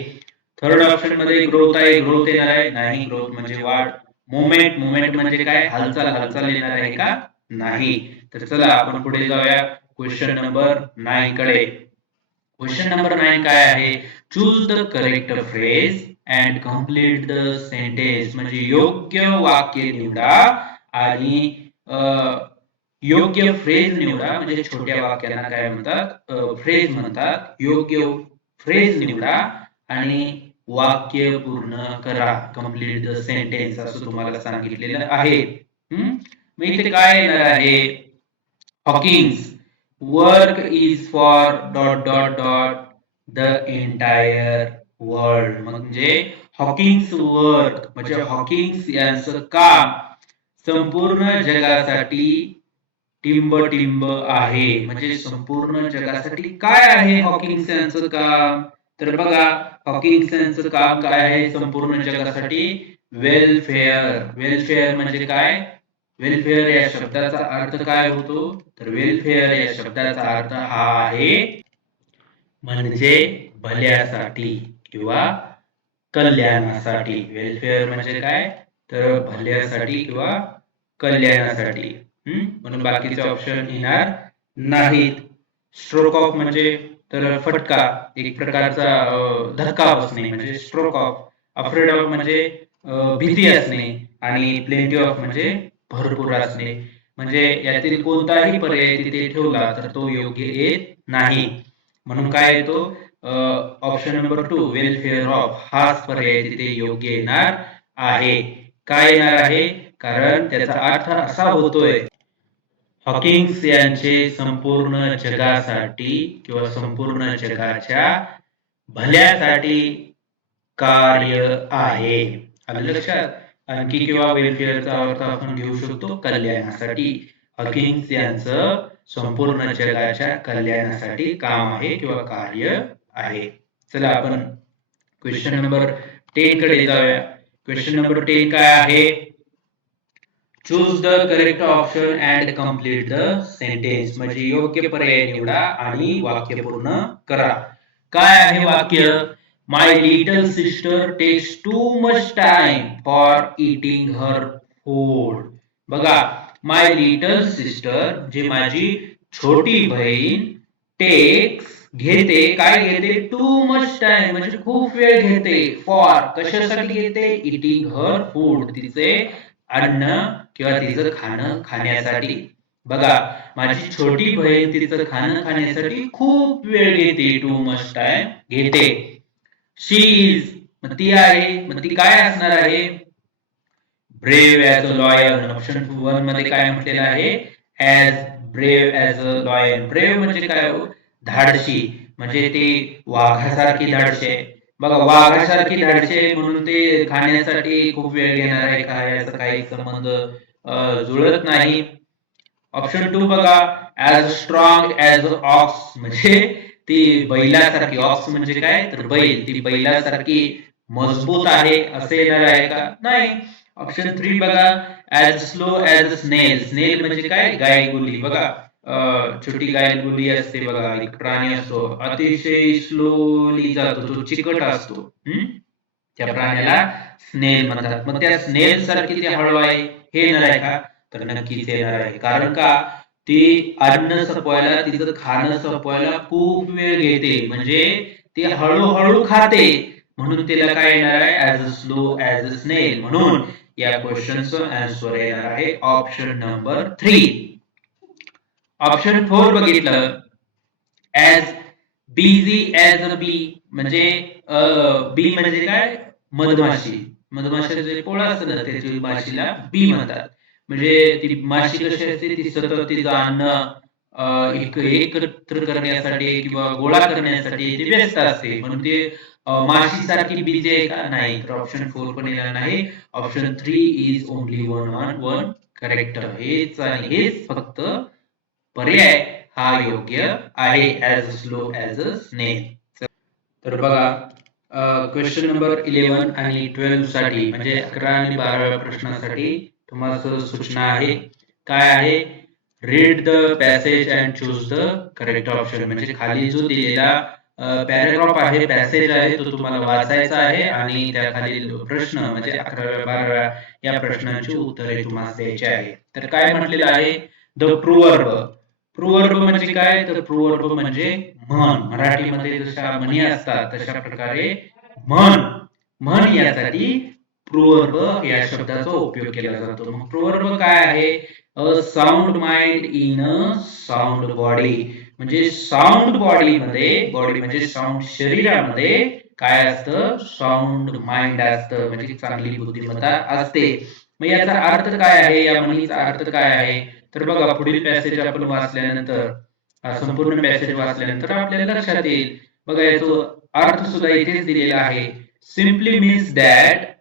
थर्ड ऑप्शन मध्ये ग्रोथ आहे, ग्रोथ येणार आहे नाही, ग्रोथ म्हणजे वाढ. मुवमेंट, मुवमेंट म्हणजे काय, हालचाल, हालचाल येणार आहे का, नाही. तर चला आपण पुढे जाऊया क्वेश्चन नंबर 9 कडे. क्वेश्चन नंबर 9 काय आहे, choose the correct phrase and complete the sentence. म्हणजे योग्य वाक्य निवडा आणि योग्य फ्रेज निवडा. म्हणजे छोट्या वाक्याला काय म्हणतात, फ्रेज म्हणतात. योग्य फ्रेज निवडा आणि वाक्य पूर्ण करा, कंप्लीट द सेंटेन्स असं तुम्हाला सांगितलेलं आहे. मग इथे काय येणार आहे, Hawkins work is for dot dot dot the entire world. म्हणजे हॉकिंग्स वर्क म्हणजे हॉकिंग्स यांचं काम संपूर्ण जगासाठी टिंब टिंब आहे. म्हणजे संपूर्ण जगासाठी काय आहे हॉकिंग्स यांचं काम? तर बघा, हॉकिंग्स यांचं काम काय आहे संपूर्ण जगासाठी? वेलफेअर. वेलफेअर म्हणजे काय? वेलफेअर या शब्दाचा अर्थ काय होतो? तर वेलफेअर या शब्दाचा अर्थ हा आहे म्हणजे भल्यासाठी किंवा कल्याणासाठी. वेलफेअर म्हणजे काय? तर भल्यासाठी किंवा कल्याणासाठी. म्हणून बाकीचे ऑप्शन येणार नाहीत. स्ट्रोक ऑफ म्हणजे तर फटका, एक प्रकारचा धक्का बसणे म्हणजे स्ट्रोक ऑफ. अफ्रेड ऑफ म्हणजे भीती असणे आणि प्लेंटी ऑफ म्हणजे भरपूर असणे. म्हणजे यातील कोणताही पर्याय तिथे ठेवला तर तो योग्य येत नाही. म्हणून काय येतो? ऑप्शन नंबर 2 वेलफेअर ऑफ हाच पर्याय तिथे योग्य येणार आहे. काय येणार आहे? कारण त्याचा अर्थ असा होतोय, हॉकिंग्स यांचे संपूर्ण जगासाठी किंवा संपूर्ण जगाच्या भल्यासाठी कार्य आहे. आलं लक्षात? आणखी किंवा वेलफेअरचा अर्थ आपण घेऊ शकतो कल्याणासाठी. हॉकिंग्स यांचं संपूर्ण जगाच्या कल्याणासाठी काम आहे किंवा कार्य आहे. चला आपण क्वेश्चन नंबर 10 कडे जाऊया. क्वेश्चन नंबर 10 काय आहे? Choose the correct option and complete the sentence. म्हणजे योग्य पर्याय निवडा आणि वाक्य पूर्ण करा. काय आहे वाक्य? My little sister takes too much time for eating her food. बघा, माय लिटल सिस्टर जे माझी छोटी बहीण टेक्स घेते, काय घेते? टू मच टाइम म्हणजे खूप वेळ घेते. फॉर कशासाठी घेते? इटिंग हर फूड तिचे अन्न किंवा तिचं खाणं खाण्यासाठी. बघा, माझी छोटी बहीण तिचं खाणं खाण्यासाठी खूप वेळ घेते. टू मच टाइम घेते. शी इज मग ती आहे, मग ती काय असणार आहे? Brave as a lion. Option 1 मध्ये काय म्हटलेलं आहे? As brave as a lion. Brave म्हणजे काय हो? धाडशी. म्हणजे ते वाघासारखी धाडशी आहे. बघा, वाघासारखी धाडशी आहे म्हणून ते खाण्यासाठी खूप वेळ घेणार आहे का? याचा काही संबंध जुळत नाही. ऑप्शन 2 बघा, ॲज स्ट्रॉंग ॲज ऑक्स. म्हणजे ती बैलासारखी. ऑक्स म्हणजे काय? तर बैल. ती बैलासारखी मजबूत आहे असं येणार आहे का? नाही. ऑप्शन 3 बघा, ॲज स्लो ॲज स्नेल. स्नेल म्हणजे काय? गायगुली. बघा, छोटी गायगुली असते बघा, एक प्राणी असतो, अतिशय स्लोली जातो, तो चिकट असतो. त्या प्राण्याला स्नेल म्हणतात. मग त्या स्नेल सारखी ती हळू आहे हे येणार आहे का? तर नक्कीच येणार आहे. कारण का? ती अन्न संपवायला, तिचं खाणं संपवायला खूप वेळ घेते. म्हणजे ती हळूहळू खाते. म्हणून तिला काय येणार आहे? As a slow as a snail. म्हणून या क्वेश्चनचं आन्सर येणार आहे ऑप्शन नंबर 3. ऑप्शन 4 बघितलं, ॲज बिझी ॲज अ बी. म्हणजे बी म्हणजे काय? मधमाशी. मधमाशीचं जे पोळं असतं ना, त्याची माशीला बी म्हणतात. म्हणजे ती माशी कशी असते? ती सतत तिचं अन्न एकत्र करण्यासाठी किंवा गोळा करण्यासाठी ती व्यस्त असते. म्हणून ते माशीसारखी बिझी आहे का? नाही. तर ऑप्शन 4 पण येणार नाही. Option 3 is only one correct. हेच आणि हेच फक्त पर्याय हा योग्य आहे. As slow as a snail. तर बघा, क्वेश्चन नंबर 11 आणि 12 साठी म्हणजे 11 आणि 12व्या प्रश्नासाठी तुम्हाला सूचना आहे. काय आहे? Read the passage and choose the correct option. म्हणजे खाली जो दिलेला पॅराग्राफ आहे, पॅसेज आहे, तो तुम्हाला वाचायचा आहे आणि त्या खालील प्रश्न म्हणजे 11व्या 12व्या या प्रश्नांची उत्तरे तुम्हाला द्यायची आहे. तर काय म्हटलेलं आहे? द प्रूवर्ब. प्रूवर्ब म्हणजे काय? तर प्रूवर्ब म्हणजे म्हण. मराठीमध्ये जशा म्हणी असतात तशा प्रकारे म्हण. म्हण यासाठी प्रूवर्ब या शब्दाचा उपयोग केला जातो. मग प्रूवर्ब काय आहे? A sound mind in a sound body. म्हणजे साऊंड बॉडीमध्ये, बॉडी म्हणजे साऊंड शरीरामध्ये काय असतं? साऊंड माइंड असतं. म्हणजे चांगली बुद्धिमत्ता असते. मग याचा अर्थ काय आहे? या म्हणीचा अर्थ काय आहे? तर बघा, पुढील पॅसेज आपण वाचल्यानंतर हा संपूर्ण पॅसेज वाचल्यानंतर आपल्याला लक्षात येईल. बघा याचा अर्थ सुद्धा इथेच दिलेला आहे. Simply means that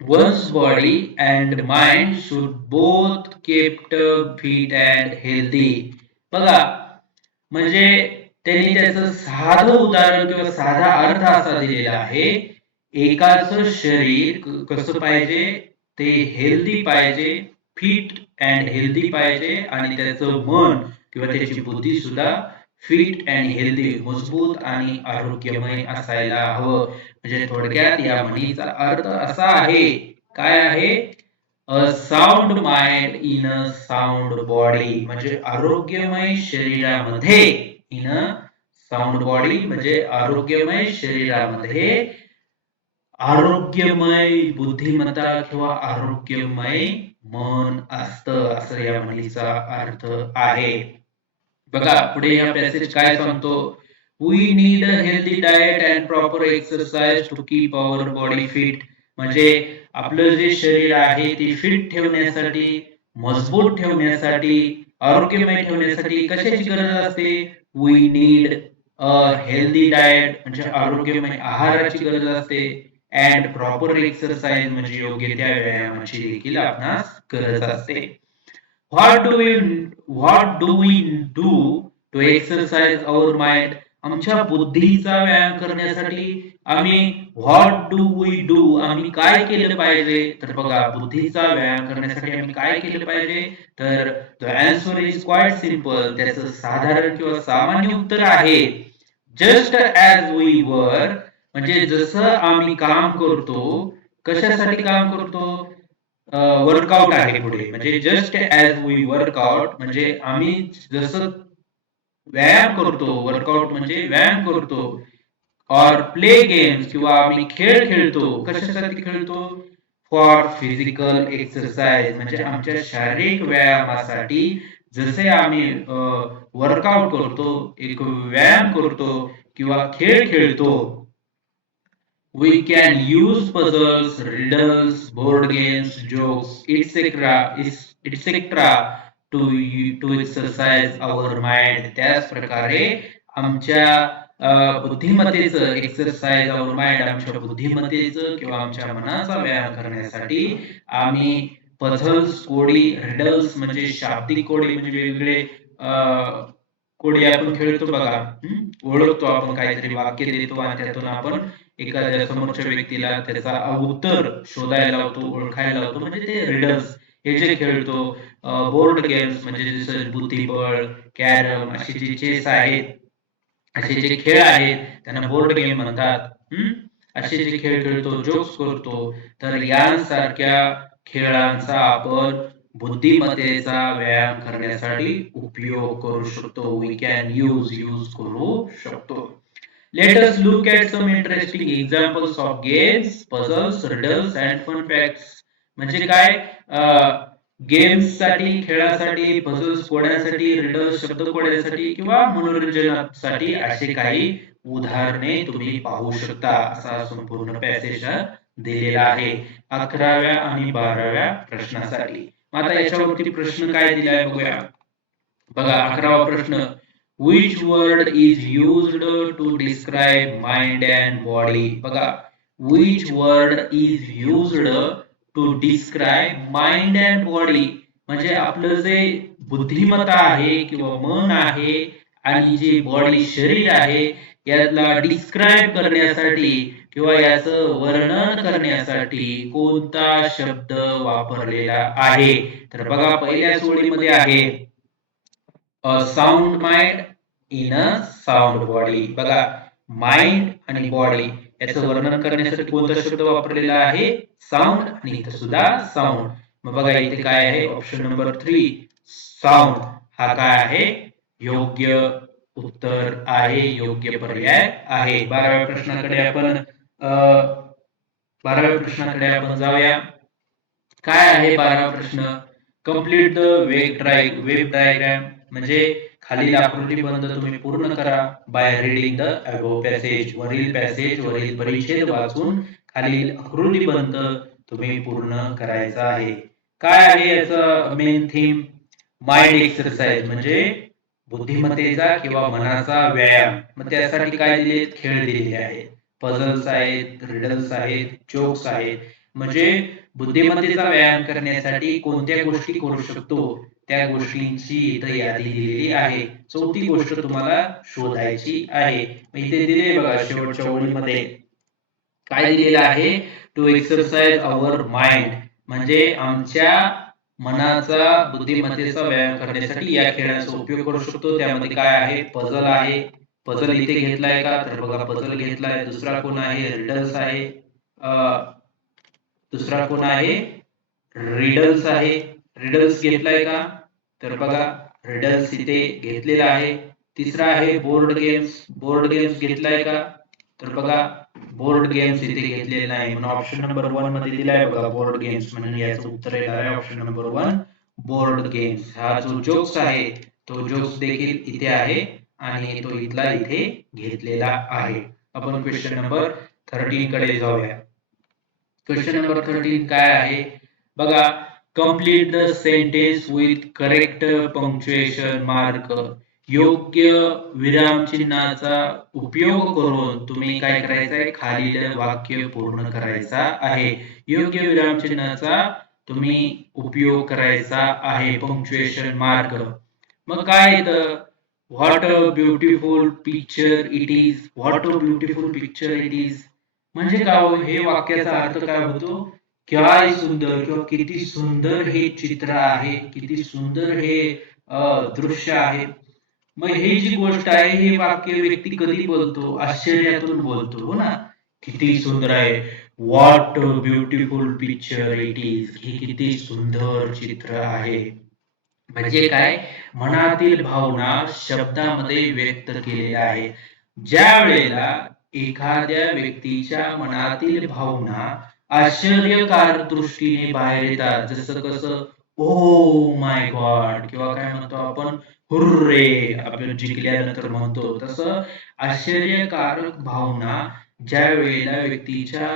one's body and mind should both kept fit and healthy. बघा म्हणजे त्यांनी त्याचं साधं उदाहरण किंवा साधा अर्थ असा दिलेला आहे. एकाचं शरीर कसं पाहिजे, ते हेल्दी पाहिजे, फिट अँड हेल्दी पाहिजे आणि त्याचं मन किंवा त्याची बुद्धी सुद्धा फिट अँड हेल्दी, मजबूत आणि आरोग्यमय असायला हवं. म्हणजे थोडक्यात या म्हणीचा अर्थ असा आहे, काय आहे? A sound mind in a sound body, म्हणजे आरोग्यमय शरीरामध्ये, इन अ साऊंड बॉडी म्हणजे आरोग्यमय शरीरामध्ये आरोग्यमय बुद्धिमत्ता किंवा आरोग्यमय मन असतं, असं या म्हणीचा अर्थ आहे. बघा पुढे या पॅसेज काय सांगतो? We need a healthy diet and proper exercise to keep our body fit. म्हणजे आपलं जे शरीर आहे ते फिट ठेवण्यासाठी, मजबूत ठेवण्यासाठी, आरोग्यमय ठेवण्यासाठी कशाची गरज असते? We need a healthy diet म्हणजे आरोग्यमय आहाराची गरज असते, अँड प्रॉपर एक्सरसाइज म्हणजे योग्य त्या व्यायामाची देखील आपणास गरज असते. What do we do to exercise our mind? आमच्या बुद्धीचा व्यायाम करण्यासाठी आम्ही व्हॉट डू वी डू, आम्ही काय केलं पाहिजे? तर बघा बुद्धीचा व्यायाम करण्यासाठी आम्ही काय केलं पाहिजे? तर the answer is quite simple. त्याचं साधारण किंवा सामान्य उत्तर आहे जस्ट ॲज वी वर, म्हणजे जसं आम्ही काम करतो. कशासाठी काम करतो? वर्कआउट आहे पुढे, म्हणजे जस्ट ॲज वी वर्कआउट म्हणजे आम्ही जसं व्यायाम करतो, वर्कआउट म्हणजे व्यायाम करतो, ऑर प्ले गेम्स किंवा आम्ही खेळ खेळतो. कशासाठी खेळतो? फॉर फिजिकल एक्सरसाइज म्हणजे आमच्या शारीरिक व्यायामासाठी. जसे आम्ही वर्कआउट करतो, एक व्यायाम करतो किंवा खेळ खेळतो, we can use puzzles, riddles, board games, jokes, etc. to exercise our mind. त्याच प्रकारे आमच्या बुद्धिमत्तेचं एक्सरसाइज आवर माइंड, आमच्या बुद्धिमत्तेचं किंवा आमच्या मनाचा व्यायाम करण्यासाठी आम्ही पझल्स, कोडी, रिडल्स म्हणजे शाब्दिक कोडी म्हणजे वेगवेगळे कोडी आपण खेळतो बघा. ओळखतो आपण, काहीतरी वाक्य देतो आणि त्यातून आपण एखाद्या समोरच्या व्यक्तीला त्याचा उत्तर शोधायला लावतो, ओळखायला लावतो, म्हणजे ते रिडल्स हे जे खेळतो. बोर्ड गेम्स म्हणजे जसं बुद्धिबळ, कॅरम असे जे चेस आहेत, असे जे खेळ आहेत त्यांना बोर्ड गेम म्हणतात. असे जे खेळ खेळतो, जोक्स करतो, तर यांसारख्या खेळांचा आपण बुद्धिमत्तेचा व्यायाम करण्यासाठी उपयोग करू शकतो. वी कॅन यूज करू शकतो. Let us look at some interesting examples of games, puzzles, riddles and fun facts. म्हणजे काय? गेम्स साठी, खेळासाठी, पझल्स कोड्यासाठी, रिडल्स शब्दकोड्यासाठी किंवा मनोरंजनासाठी असे काही उदाहरणे तुम्ही पाहू शकता. असा संपूर्ण पॅसेज दिलेला आहे 11व्या आणि 12व्या प्रश्नासाठी. आता याच्यावरती प्रश्न काय दिलाय बघूया. बघा 11वा प्रश्न, which word is used to describe mind and body? बघा which word is used to describe mind and body म्हणजे आपलं जे बुद्धिमत्ता आहे किंवा मन आहे आणि जे बॉडी शरीर आहे याला डिस्क्राइब करण्यासाठी किंवा याचं वर्णन करण्यासाठी कोणता शब्द वापरलेला आहे? तर बघा पहिल्याच ओळीमध्ये आहे sound mind in a sound body. बघा माइंड आणि बॉडी याचं वर्णन करण्यासाठी कोणता शब्द वापरलेला आहे? साऊंड. आणि इथं सुद्धा साऊंड. मग बघा इथे काय आहे? ऑप्शन नंबर 3 साऊंड हा काय आहे? योग्य उत्तर आहे, योग्य पर्याय आहे. 12व्या प्रश्नाकडे आपण जाऊया. काय आहे 12वा प्रश्न? कंप्लीट द वेब डायग्राम म्हणजे खालील आकृतीबंध तुम्ही पूर्ण करा by reading the above passage. वरील परिच्छेद वाचून खालील आकृतीबंध तुम्ही पूर्ण करायचा आहे. काय आहे याचं मेन थीम? माइंड एक्सरसाइज म्हणजे बुद्धिमत्तेचा किंवा मनाचा व्यायाम. मग त्यासाठी काय दिले? खेळ दिलेले आहेत, पझल्स आहेत, रिडल्स आहेत, जोक्स आहेत. म्हणजे बुद्धिमत्तेचा व्यायाम करण्यासाठी कोणत्या गोष्टी करू शकतो त्या गोष्टींची इथं यादी दिलेली आहे. चौथी गोष्ट तुम्हाला शोधायची आहे. इथे दिले बघा शेवटच्या ओळीमध्ये काय दिलेलं आहे? टू एक्सरसाइज अवर माइंड, म्हणजे आमच्या मनाचा बुद्धिमत्तेचा व्यायाम करण्यासाठी या खेळाचा उपयोग करू शकतो. त्यामध्ये काय आहे? पझल आहे. पझल इथे घेतलाय का? तर बघा पझल घेतलाय. दुसरा कोण आहे? रिडल्स आहे. दुसरा कोण आहे? रिडल्स आहे. रिडल्स घेतलाय का? तर बघा रिडल्स इथे घेतलेला आहे. तिसरा आहे बोर्ड गेम्स. बोर्ड गेम्स घेतलाय का? तर बघा बोर्ड गेम्स इथे घेतलेले नाही, म्हणून ऑप्शन नंबर 1 मध्ये दिलाय बघा बोर्ड गेम्स, म्हणून याचं उत्तर येणार आहे ऑप्शन नंबर 1 बोर्ड गेम्स. हा जो जोक्स आहे तो जोक्स देखील इथे आहे आणि तो इथला इथे घेतलेला आहे. आपण क्वेश्चन नंबर 13 कडे जाऊया. क्वेश्चन नंबर 13 काय आहे बघा? Complete the sentence with correct punctuation mark. योग्य विराम चिन्हाचा उपयोग करून तुम्ही काय करायचं आहे? खालील वाक्य पूर्ण करायचा आहे. योग्य विराम चिन्हाचा तुम्ही उपयोग करायचा आहे, पंक्च्युएशन मार्क. मग काय येतं? What a beautiful picture it is. What a beautiful picture it is म्हणजे काय हो? हे वाक्याचा अर्थ काय होतो? काय सुंदर किंवा किती सुंदर हे चित्र आहे, किती सुंदर हे दृश्य आहे. मग ही जी गोष्ट आहे हे वाक्य व्यक्ती कधी बोलतो? आश्चर्यातून बोलतो, हो ना? किती सुंदर आहे. What a beautiful picture it is. हे किती सुंदर चित्र आहे. म्हणजे काय? मनातील भावना शब्दामध्ये व्यक्त केलेल्या आहे. ज्या वेळेला एखाद्या व्यक्तीच्या मनातील भावना आश्चर्यकारक दृष्टीने बाहेर येतात, जसं कसं ओ माय गॉड किंवा काय म्हणतो आपण हुर्रे, आपण जिंकल्यानंतर म्हणतो तसं, आश्चर्यकारक भावना ज्या वेळेला व्यक्तीच्या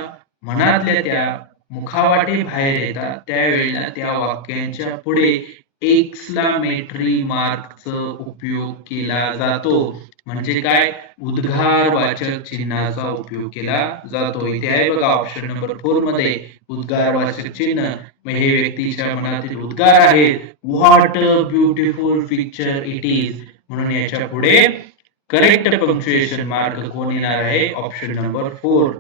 मनातल्या त्या मुखावाटे बाहेर येतात त्यावेळेला त्या वाक्यांच्या पुढे एक्सक्लामेटरी मार्कचा उपयोग केला जातो. म्हणजे काय? उद्गारवाचक चिन्हाचा उपयोग केला जातो. इथे आहे बघा ऑप्शन नंबर 4 मध्ये उद्गारवाचक चिन्ह. मग हे व्यक्तीच्या मनातील उद्गार आहेत. What a beautiful picture it is, म्हणून याच्या पुढे करेक्ट पंक्च्युएशन मार्क कोण येणार आहे? ऑप्शन नंबर 4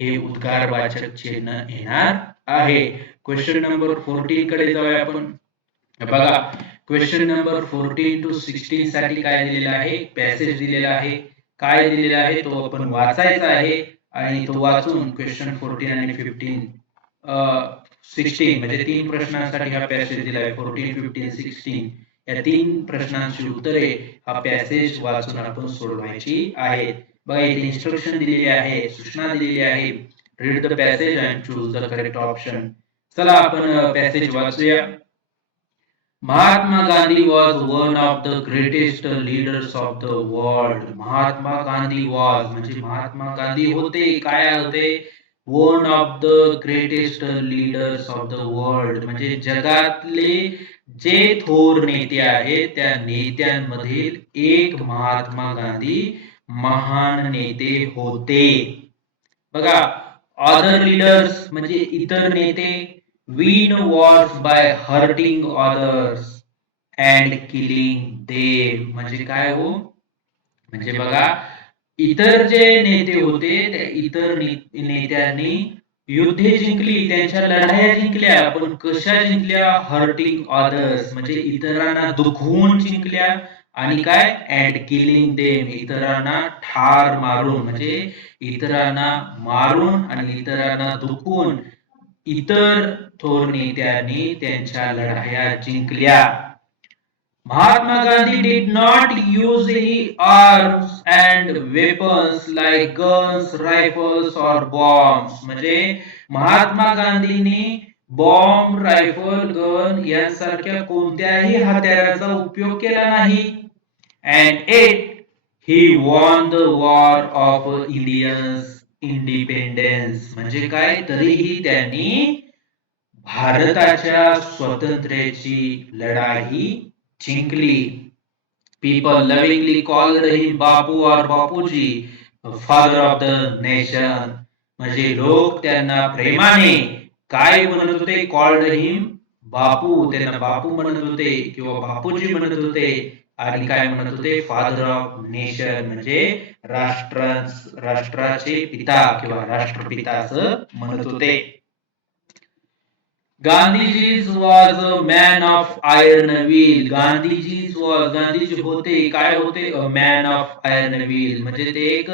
हे उद्गारवाचक चिन्ह येणार आहे. क्वेश्चन नंबर 14 कडे जाऊया आपण. बघा क्वेश्चन नंबर 14 टू 16 साठी काय दिलेलं आहे? पॅसेज दिलेला आहे. काय दिलेला आहे तो आपण वाचायचा आहे आणि तो वाचून क्वेश्चन 14 आणि 16 म्हणजे तीन प्रश्नांसाठी हा पॅसेज दिलाय. 14, 15, 16 या तीन प्रश्नांची उत्तरे हा पॅसेज वाचून आपण सोडवायची आहेत. बघा इथे इन्स्ट्रक्शन दिलेली आहे, सूचना दिलेली आहे. Read the passage and choose the correct option. चला आपण passage वाचूया. Mahatma Gandhi was one of the greatest leaders of the world. Mahatma Gandhi was म्हणजे महात्मा गांधी होते, काय होते? One of the greatest leaders of the world म्हणजे जगातले जे थोर नेते आहेत त्या नेत्यांमधील एक महात्मा गांधी महान नेते होते. बघा अदर लीडर्स म्हणजे इतर नेते. Win wars by hurting others and killing them म्हणजे काय हो? म्हणजे बघा इतर जे नेते होते त्या इतर नेत्यांनी युद्धे जिंकली, त्यांच्या लढाया जिंकल्या, पण कशा जिंकल्या? हर्टिंग अदर्स म्हणजे इतरांना दुखवून जिंकल्या. आणि काय? अँड किलिंग देम इतरांना ठार मारून म्हणजे इतरांना मारून आणि इतरांना दुखवून इतर थोर नेत्यांनी त्यांच्या लढाया जिंकल्या. Mahatma Gandhi did not use any arms and weapons like guns, rifles or bombs. म्हणजे महात्मा गांधींनी बॉम्ब, रायफल, गन यांसारख्या कोणत्याही हत्याराचा उपयोग केला नाही. And yet he won the war of Indians independence. म्हणजे काय? तरीही त्यांनी भारताच्या स्वातंत्र्याची लढाई जिंकली. People lovingly called him Bapu or Bapuji, father of the nation. म्हणजे लोक त्यांना प्रेमाने काय म्हणत होते? कॉल्ड हिम बापू, त्यांना बापू म्हणत होते किंवा बापूजी म्हणत होते आणि काय म्हणत होते? फादर ऑफ नेशन म्हणजे राष्ट्राचे पिता किंवा राष्ट्रपिता असं म्हणत होते. Gandhiji was a man of iron wheel. Gandhiji होते काय होते? A man of iron wheel म्हणजे ते एक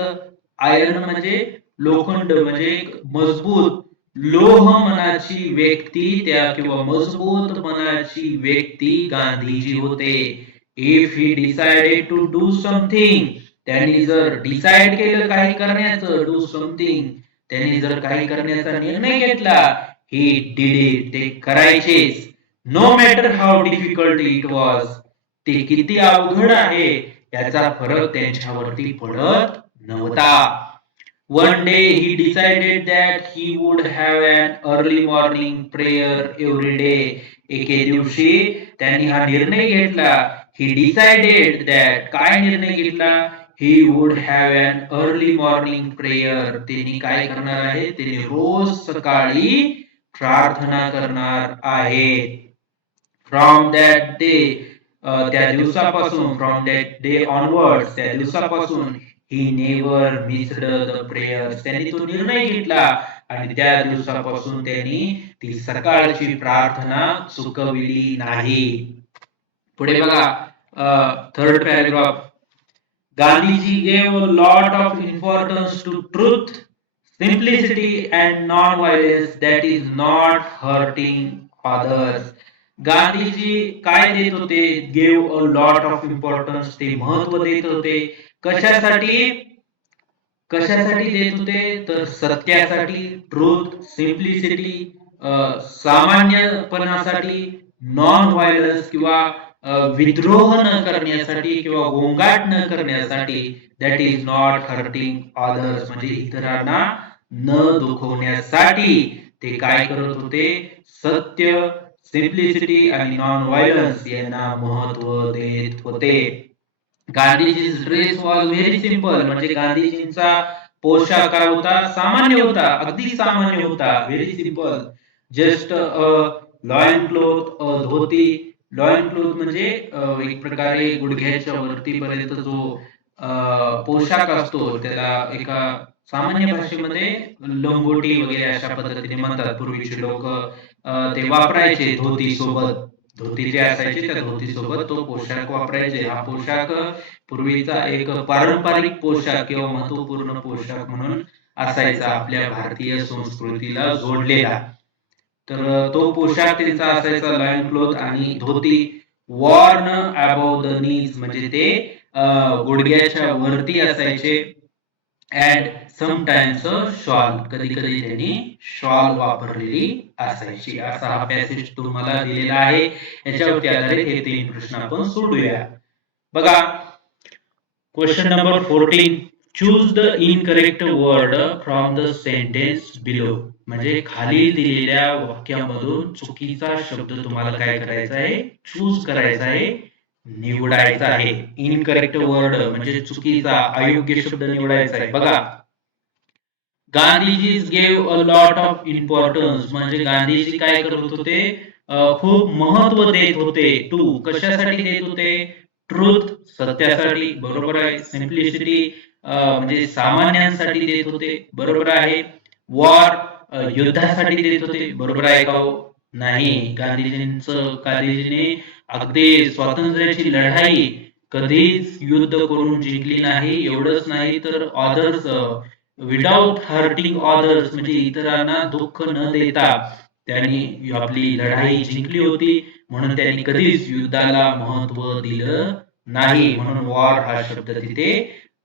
आयर्न म्हणजे लोखंड म्हणजे एक मजबूत लोह मनाची व्यक्ती त्या किंवा मजबूत मनाची व्यक्ती गांधीजी होते. If he decided to do something, त्यांनी जर डिसाइड केलं काही करण्याचं, डू समथिंग, त्यांनी जर काही करण्याचा निर्णय घेतला, he did it, ते करायचेच. No matter how difficult it was, ते किती अवघड आहे याचा फरक त्यांच्यावरती पडत नव्हता. One day he decided that he would have an early morning prayer every day. एके दिवशी त्यांनी हा निर्णय घेतला. He decided that, काय निर्णय घेतला? He would have an early morning prayer. त्यांनी काय करणार आहे? त्यांनी रोज सकाळी प्रार्थना करणार आहेत. फ्रॉम दॅट डे, त्या दिवसापासून, फ्रॉम दॅट डे ऑनवर्ड्स, त्या दिवसापासून he never missed the prayers, त्यांनी तो निर्णय घेतला आणि त्या दिवसापासून त्यांनी ती सकाळची प्रार्थना चुकविली नाही. पुढे बघा, third paragraph. Gandhiji gave a lot of importance to truth, simplicity and non-violence that is not hurting others. Gandhiji काय देत होते? Gave a lot of importance, ते महत्व देत होते. कशासाठी? कशासाठी देत होते? तर सत्यासाठी, ट्रूथ, सिम्प्लिसिटी, सामान्यपणासाठी, नॉन व्हायलन्स किंवा विद्रोह न करण्यासाठी किंवा गोंगाट न करण्यासाठी, that is not hurting others म्हणजे इतरांना न दुखवण्यासाठी ते काय करत होते? सत्य, सिम्प्लिसिटी आणि नॉन व्हायलन्स यांना महत्व देत होते. गांधीजी's ड्रेस वॉज व्हेरी सिंपल म्हणजे गांधीजींचा पोशाख काय होता? सामान्य होता, अगदी सामान्य होता, very simple. Just loin cloth, dhoti. Loin cloth म्हणजे एक प्रकारे गुडघ्याच्या वरती पर्यंत जो पोशाख असतो त्याला एका सामान्य भाषेमध्ये लंगोटी वगैरे अशा पद्धतीने म्हणतात. पूर्वीचे लोक ते वापरायचे धोती सोबत. धोती जे असायचे त्या धोती सोबत तो पोशाख वापरायचे. हा पोशाख पूर्वीचा एक पारंपरिक पोशाख किंवा महत्वपूर्ण पोशाख म्हणून असायचा, आपल्या भारतीय संस्कृतीला जोडलेला. तर तो पोशाख त्यांचा असायचा लॉयन क्लोथ आणि धोती. वॉर्न अबोव द नीज म्हणजे ते गुडघ्याच्या वरती असायचे. अँड समटाइम्स शॉल, कधी कधी त्यांनी शॉल वापरलेली असायची. असा हा पॅसेज तुम्हाला दिलेला आहे. याच्यावरती आधारित हे 3 प्रश्न आपण सोडूया. बघा, question number 14. Choose the incorrect word from the sentence below. म्हणजे खाली दिलेल्या वाक्यामधून चुकीचा शब्द तुम्हाला काय करायचा आहे? चूज करायचा आहे, निवडायचा आहे. इनकरेक्ट वर्ड म्हणजे चुकीचा, अयोग्य शब्द निवडायचा आहे. बघा, Gandhiji gave a lot of importance म्हणजे गांधीजी काय करत होते? खूप महत्व देत होते. टू, कशासाठी देत होते? ट्रूथ, सत्यासाठी, बरोबर आहे. सिम्प्लिसिटी म्हणजे सामान्यांसाठी देत होते, बरोबर आहे. वॉर, युद्धासाठी देत होते, बरोबर आहे का हो? नाही. गांधीजीने अगदी स्वातंत्र्याची लढाई कधीच युद्ध करून जिंकली नाही. एवढंच नाही तर ऑदर्स, विदाउट हर्टिंग ऑदर्स म्हणजे इतरांना दुःख न देता त्यांनी आपली लढाई जिंकली होती. म्हणून त्यांनी कधीच युद्धाला महत्व दिलं नाही. म्हणून वॉर हा शब्द तिथे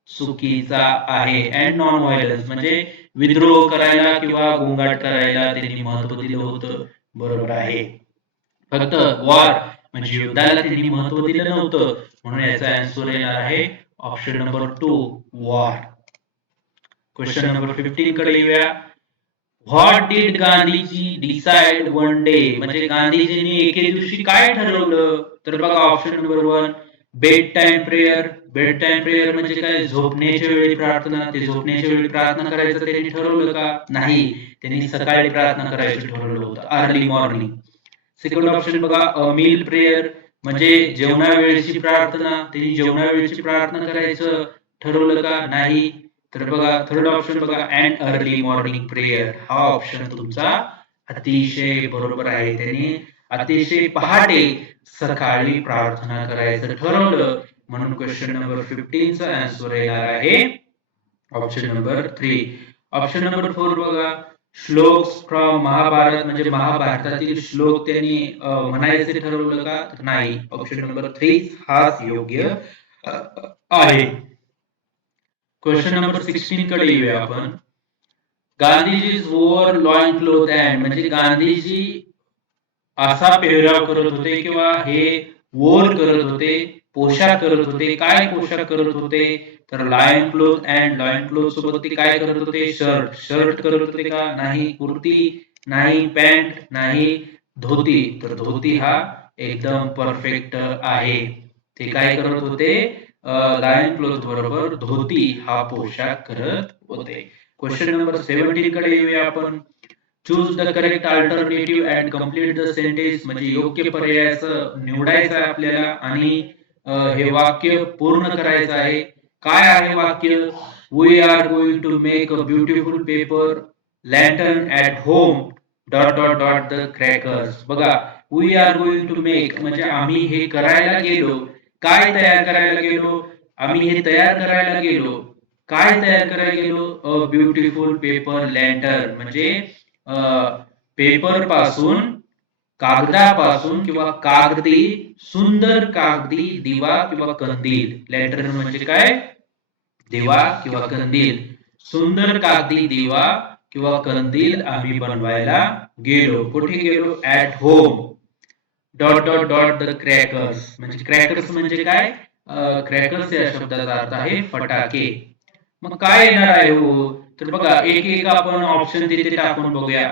चुकीचा आहे. अँड नॉन व्हायलन्स म्हणजे विद्रोह करायला किंवा गोंगाट करायला त्यांनी महत्व दिलं होतं, बरोबर आहे. फक्त वॉर म्हणजे युद्धाला त्यांनी महत्व दिलं नव्हतं. म्हणून याचा आन्सर येणार आहे option number 2, war. Question number 15 कडे येऊया. What did Gandhiji decide one day म्हणजे गांधीजींनी एके दिवशी काय ठरवलं? तर बघा option number 1, bed time prayer म्हणजे काय? झोपण्याच्या वेळी प्रार्थना. ते झोपण्याच्या वेळी प्रार्थना करायचं त्यांनी ठरवलं का? नाही, त्यांनी सकाळी प्रार्थना करायचं ठरवलं होतं, अर्ली मॉर्निंग. सेकंड ऑप्शन बघा, मील प्रेयर म्हणजे जेवणावेळेची प्रार्थना. त्यांनी जेवणावेळेची प्रार्थना करायचं ठरवलं का? नाही. तर बघा थर्ड ऑप्शन बघा, अँड अर्ली मॉर्निंग प्रेयर. हा ऑप्शन तुमचा अतिशय बरोबर आहे. त्यांनी अतिशय पहाटे सकाळी प्रार्थना करायचं ठरवलं, म्हणून क्वेश्चन नंबर 15 चा आन्सर येणार आहे ऑप्शन नंबर 3. ऑप्शन नंबर 4 बघा, श्लोक्स फ्रॉम महाभारत म्हणजे महाभारतातील श्लोक त्यांनी म्हणायचे ठरवलं का? तर नाही, ऑप्शन नंबर 3 हाच योग्य आहे. क्वेश्चन नंबर 16 कडे येऊया आपण. गांधीजी वोअर लॉइन क्लोथ अँड म्हणजे गांधीजी असा पेहराव करत होते किंवा हे वोर करत होते, पोशाख करत होते. काय पोशाख करत होते? तर loin cloth and loin cloth सोबत ते काय करत होते? शर्ट करत होते का? नाही. कुर्ती नाही. पॅन्ट नाही. धोती. तर धोती हा एकदम परफेक्ट आहे. ते काय करत होते? लायन क्लोथ बरोबर धोती हा पोशाख करत होते. क्वेश्चन नंबर 17 कडे येऊया आपण. Choose the correct alternative and complete the sentence म्हणजे योग्य पर्यायाचं निवडायचं आहे आपल्याला आणि हे वाक्य पूर्ण करायचं आहे. काय आहे वाक्य? We are going to make a beautiful paper lantern at home dot dot dot the crackers. बघा, we are going to make म्हणजे आम्ही हे करायला गेलो. काय तयार करायला गेलो? आम्ही हे तयार करायला गेलो. काय तयार करायला गेलो? अ ब्युटिफुल पेपर लॅन्टर्न म्हणजे पेपर पासून, कागदापासून किंवा कागदी, सुंदर कागदी दिवा किंवा कंदील. लॅन्टर्न म्हणजे काय? दिवा किंवा कंदील. सुंदर कागदी दिवा किंवा कंदील आम्ही बनवायला गेलो. कुठे गेलो? At home dot dot dot the crackers म्हणजे क्रॅकर्स म्हणजे काय? क्रॅकर्स या शब्दाचा अर्थ आहे फटाके. मग काय येणार आहे हो? तर बघा, एक एक आपण ऑप्शन तिथे टाकून बघूया.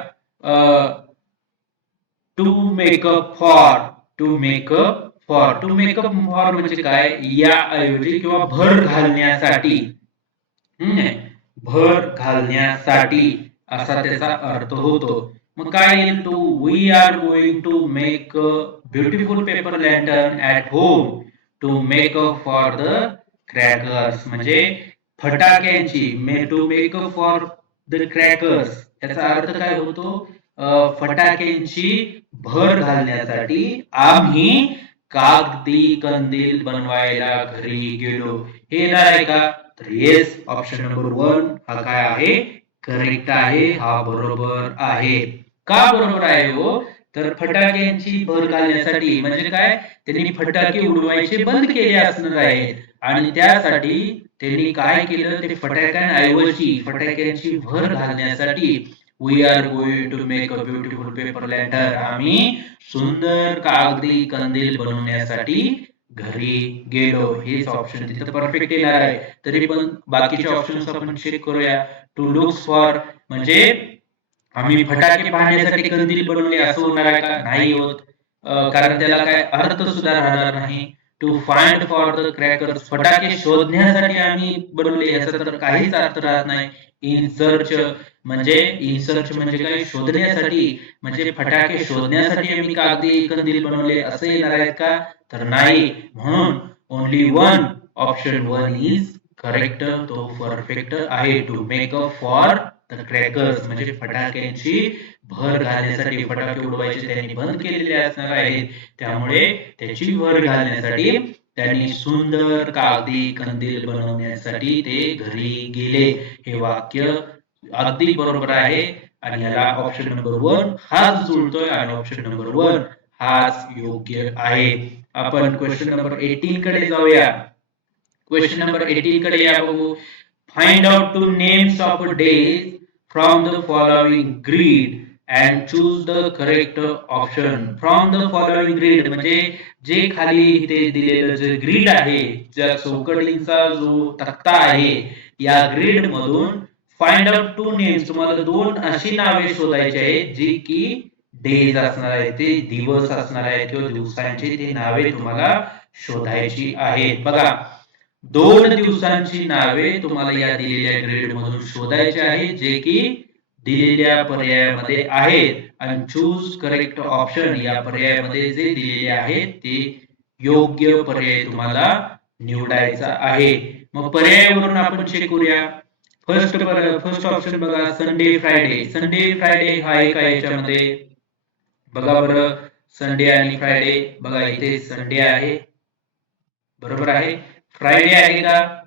To make up for, to make up for, to make up for म्हणजे काय? या ऐवजी किंवा भर घालण्यासाठी. भर घालण्यासाठी असा त्याचा अर्थ होतो. मग काय येईल? To we are going to make a beautiful paper lantern at home to make a for the crackers म्हणजे फटाक्यांची. To make a for the crackers याचा अर्थ काय होतो? फटाक्यांची भर घालण्यासाठी आम्ही कागदी कंदील बनवायला घरी गेलो. हे येणार आहे का? तर येस, ऑप्शन नंबर 1 हा काय आहे? करेक्ट आहे. हा बरोबर आहे. का बरोबर आहे हो? तर फटाक्यांची भर घालण्यासाठी म्हणजे काय? त्यांनी फटाके उडवायचे बंद केले असणार आहेत आणि त्यासाठी त्यांनी काय केलं? ते फटाक्यांऐवजी फटाक्यांची भर घालण्यासाठी we are going to make a beautiful paper lantern आम्ही सुंदर कागदी कंदील बनवण्यासाठी घरी गेलो. हेच ऑप्शन तिथं परफेक्ट येणार आहे. तरी पण बाकीचे ऑप्शन्स आपण चेक करूया. टू लुक्स फॉर म्हणजे आम्ही फटाके पाहण्यासाठी कंदील बनवले असं होणार आहे का? नाही होत. कारण त्याला काय अर्थ सुद्धा राहणार नाही. To find for the crackers फटाके शोधण्यासाठी आम्ही बनवले याचा तर काहीच अर्थ राहत नाही. इन सर्च म्हणजे इन सर्च म्हणजे काय? शोधण्यासाठी म्हणजे फटाके शोधण्यासाठी आम्ही कागदी कंदील बनवले असं येणार आहेत का? तर नाही. म्हणून only one, option 1 is correct. तो परफेक्ट आहे. To make a for the crackers म्हणजे फटाक्यांची भर घालण्यासाठी फटाके उडवायचे त्यांनी बंद केलेले असणार आहेत. त्यामुळे त्याची भर घालण्यासाठी त्यांनी सुंदर कागदी कंदील बनवण्यासाठी ते घरी गेले. हे वाक्य अगदी बरोबर आहे आणि याला ऑप्शन नंबर 1 हाच जुळतोय आणि ऑप्शन नंबर 1 हाच योग्य आहे. आपण क्वेश्चन नंबर 18 कडे जाऊया. क्वेश्चन नंबर 18 कडे या बघू. Find out two names of days from the following grid and choose the correct option. From the following grid म्हणजे जे खाली इथे दिलेलं जे ग्रीड आहे, ज्या चौकटींचा जो तक्ता आहे, या ग्रीड मधून फाइंड आउट टू नेम्स तुम्हाला दोन अशी नावे शोधायची आहेत जी की डेज असणार आहेत, ते दिवस असणार आहेत किंवा दिवसांची ती नावे तुम्हाला शोधायची आहेत. बघा, 2 दिवसांची नावे तुम्हाला या दिलेल्या ग्रेड मधून शोधायची आहेत, जे की दिलेल्या पर्यायामध्ये आहेत. आणि चूज करेक्ट ऑप्शन या पर्यायामध्ये जे दिलेले आहेत ते योग्य पर्याय तुम्हाला निवडायचा आहे. मग पर्यायावरून आपण चेक करूया. फर्स्ट ऑप्शन बघा, संडे फ्रायडे. संडे फ्रायडे हा एक आहे याच्यामध्ये. बघा बरं, संडे आणि फ्रायडे. बघा इथे संडे आहे, बरोबर आहे. फ्रायडे आहे का?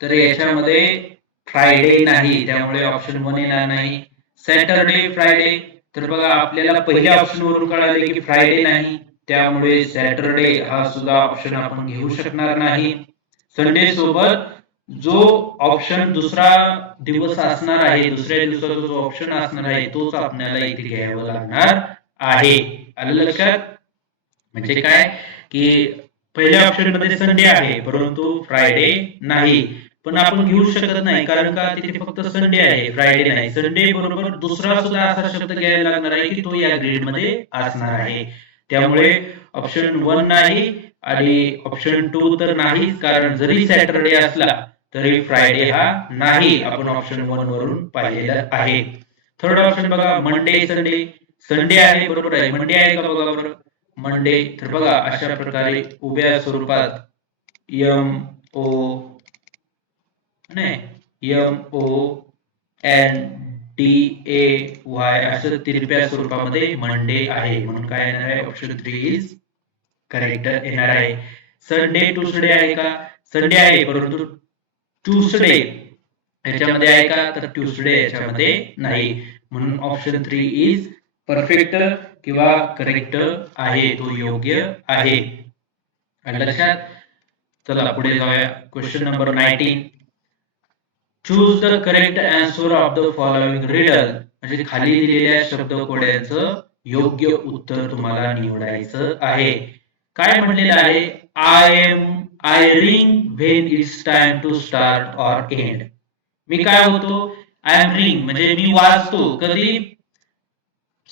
तर याच्यामध्ये फ्रायडे नाही, त्यामुळे ऑप्शन 1 येणार नाही. सॅटरडे फ्रायडे, तर बघा आपल्याला पहिल्या ऑप्शन वरून कळाले की फ्रायडे नाही, त्यामुळे सॅटरडे हा सुद्धा ऑप्शन आपण घेऊ शकणार नाही. संडे सोबत जो ऑप्शन दुसरा दिवस असणार आहे, दुसऱ्या दिवसाचा जो ऑप्शन असणार आहे तोच आपल्याला इथे घ्यावा लागणार आहे. आलं लक्षात? म्हणजे काय की पहिल्या ऑप्शन मध्ये संडे आहे परंतु फ्रायडे नाही, पण आपण घेऊ शकत नाही कारण का तिथे फक्त संडे आहे, फ्रायडे नाही. संडे बरोबर दुसरा सुद्धा असा शब्द घ्यायला लागणार आहे की तो या ग्रेड मध्ये असणार आहे. त्यामुळे ऑप्शन 1 नाही आणि ऑप्शन 2 तर नाहीच, कारण जरी सॅटरडे असला तरी फ्रायडे हा नाही, आपण ऑप्शन 1 वरून पाहिलेलं आहे. थर्ड ऑप्शन बघा, मंडे संडे. संडे आहे, बरोबर आहे. मंडे आहे का बघा बरं. मंडे, तर बघा अशा प्रकारे उभ्या स्वरूपात MO MONDAY असं तिरप्या स्वरूपामध्ये मंडे आहे, म्हणून काय येणार आहे, ऑप्शन 3 इज करेक्ट येणार आहे. संडे ट्यूसडे आहे का? संडे आहे परंतु ट्यूसडे याच्यामध्ये आहे का? तर ट्यूसडे याच्यामध्ये नाही, म्हणून ऑप्शन 3 इज परफेक्ट किंवा करेक्ट आहे, तो योग्य आहे. लक्षात? चला पुढे जाऊया. Question number 19. Choose the correct answer of the following riddle. म्हणजे खाली दिलेल्या शब्दकोड्यांचं योग्य उत्तर तुम्हाला निवडायचं आहे. काय म्हणलेलं आहे? I ring when it's time to start or end. मी काय होतो? आय एम रिंग म्हणजे मी वाजतो कधी?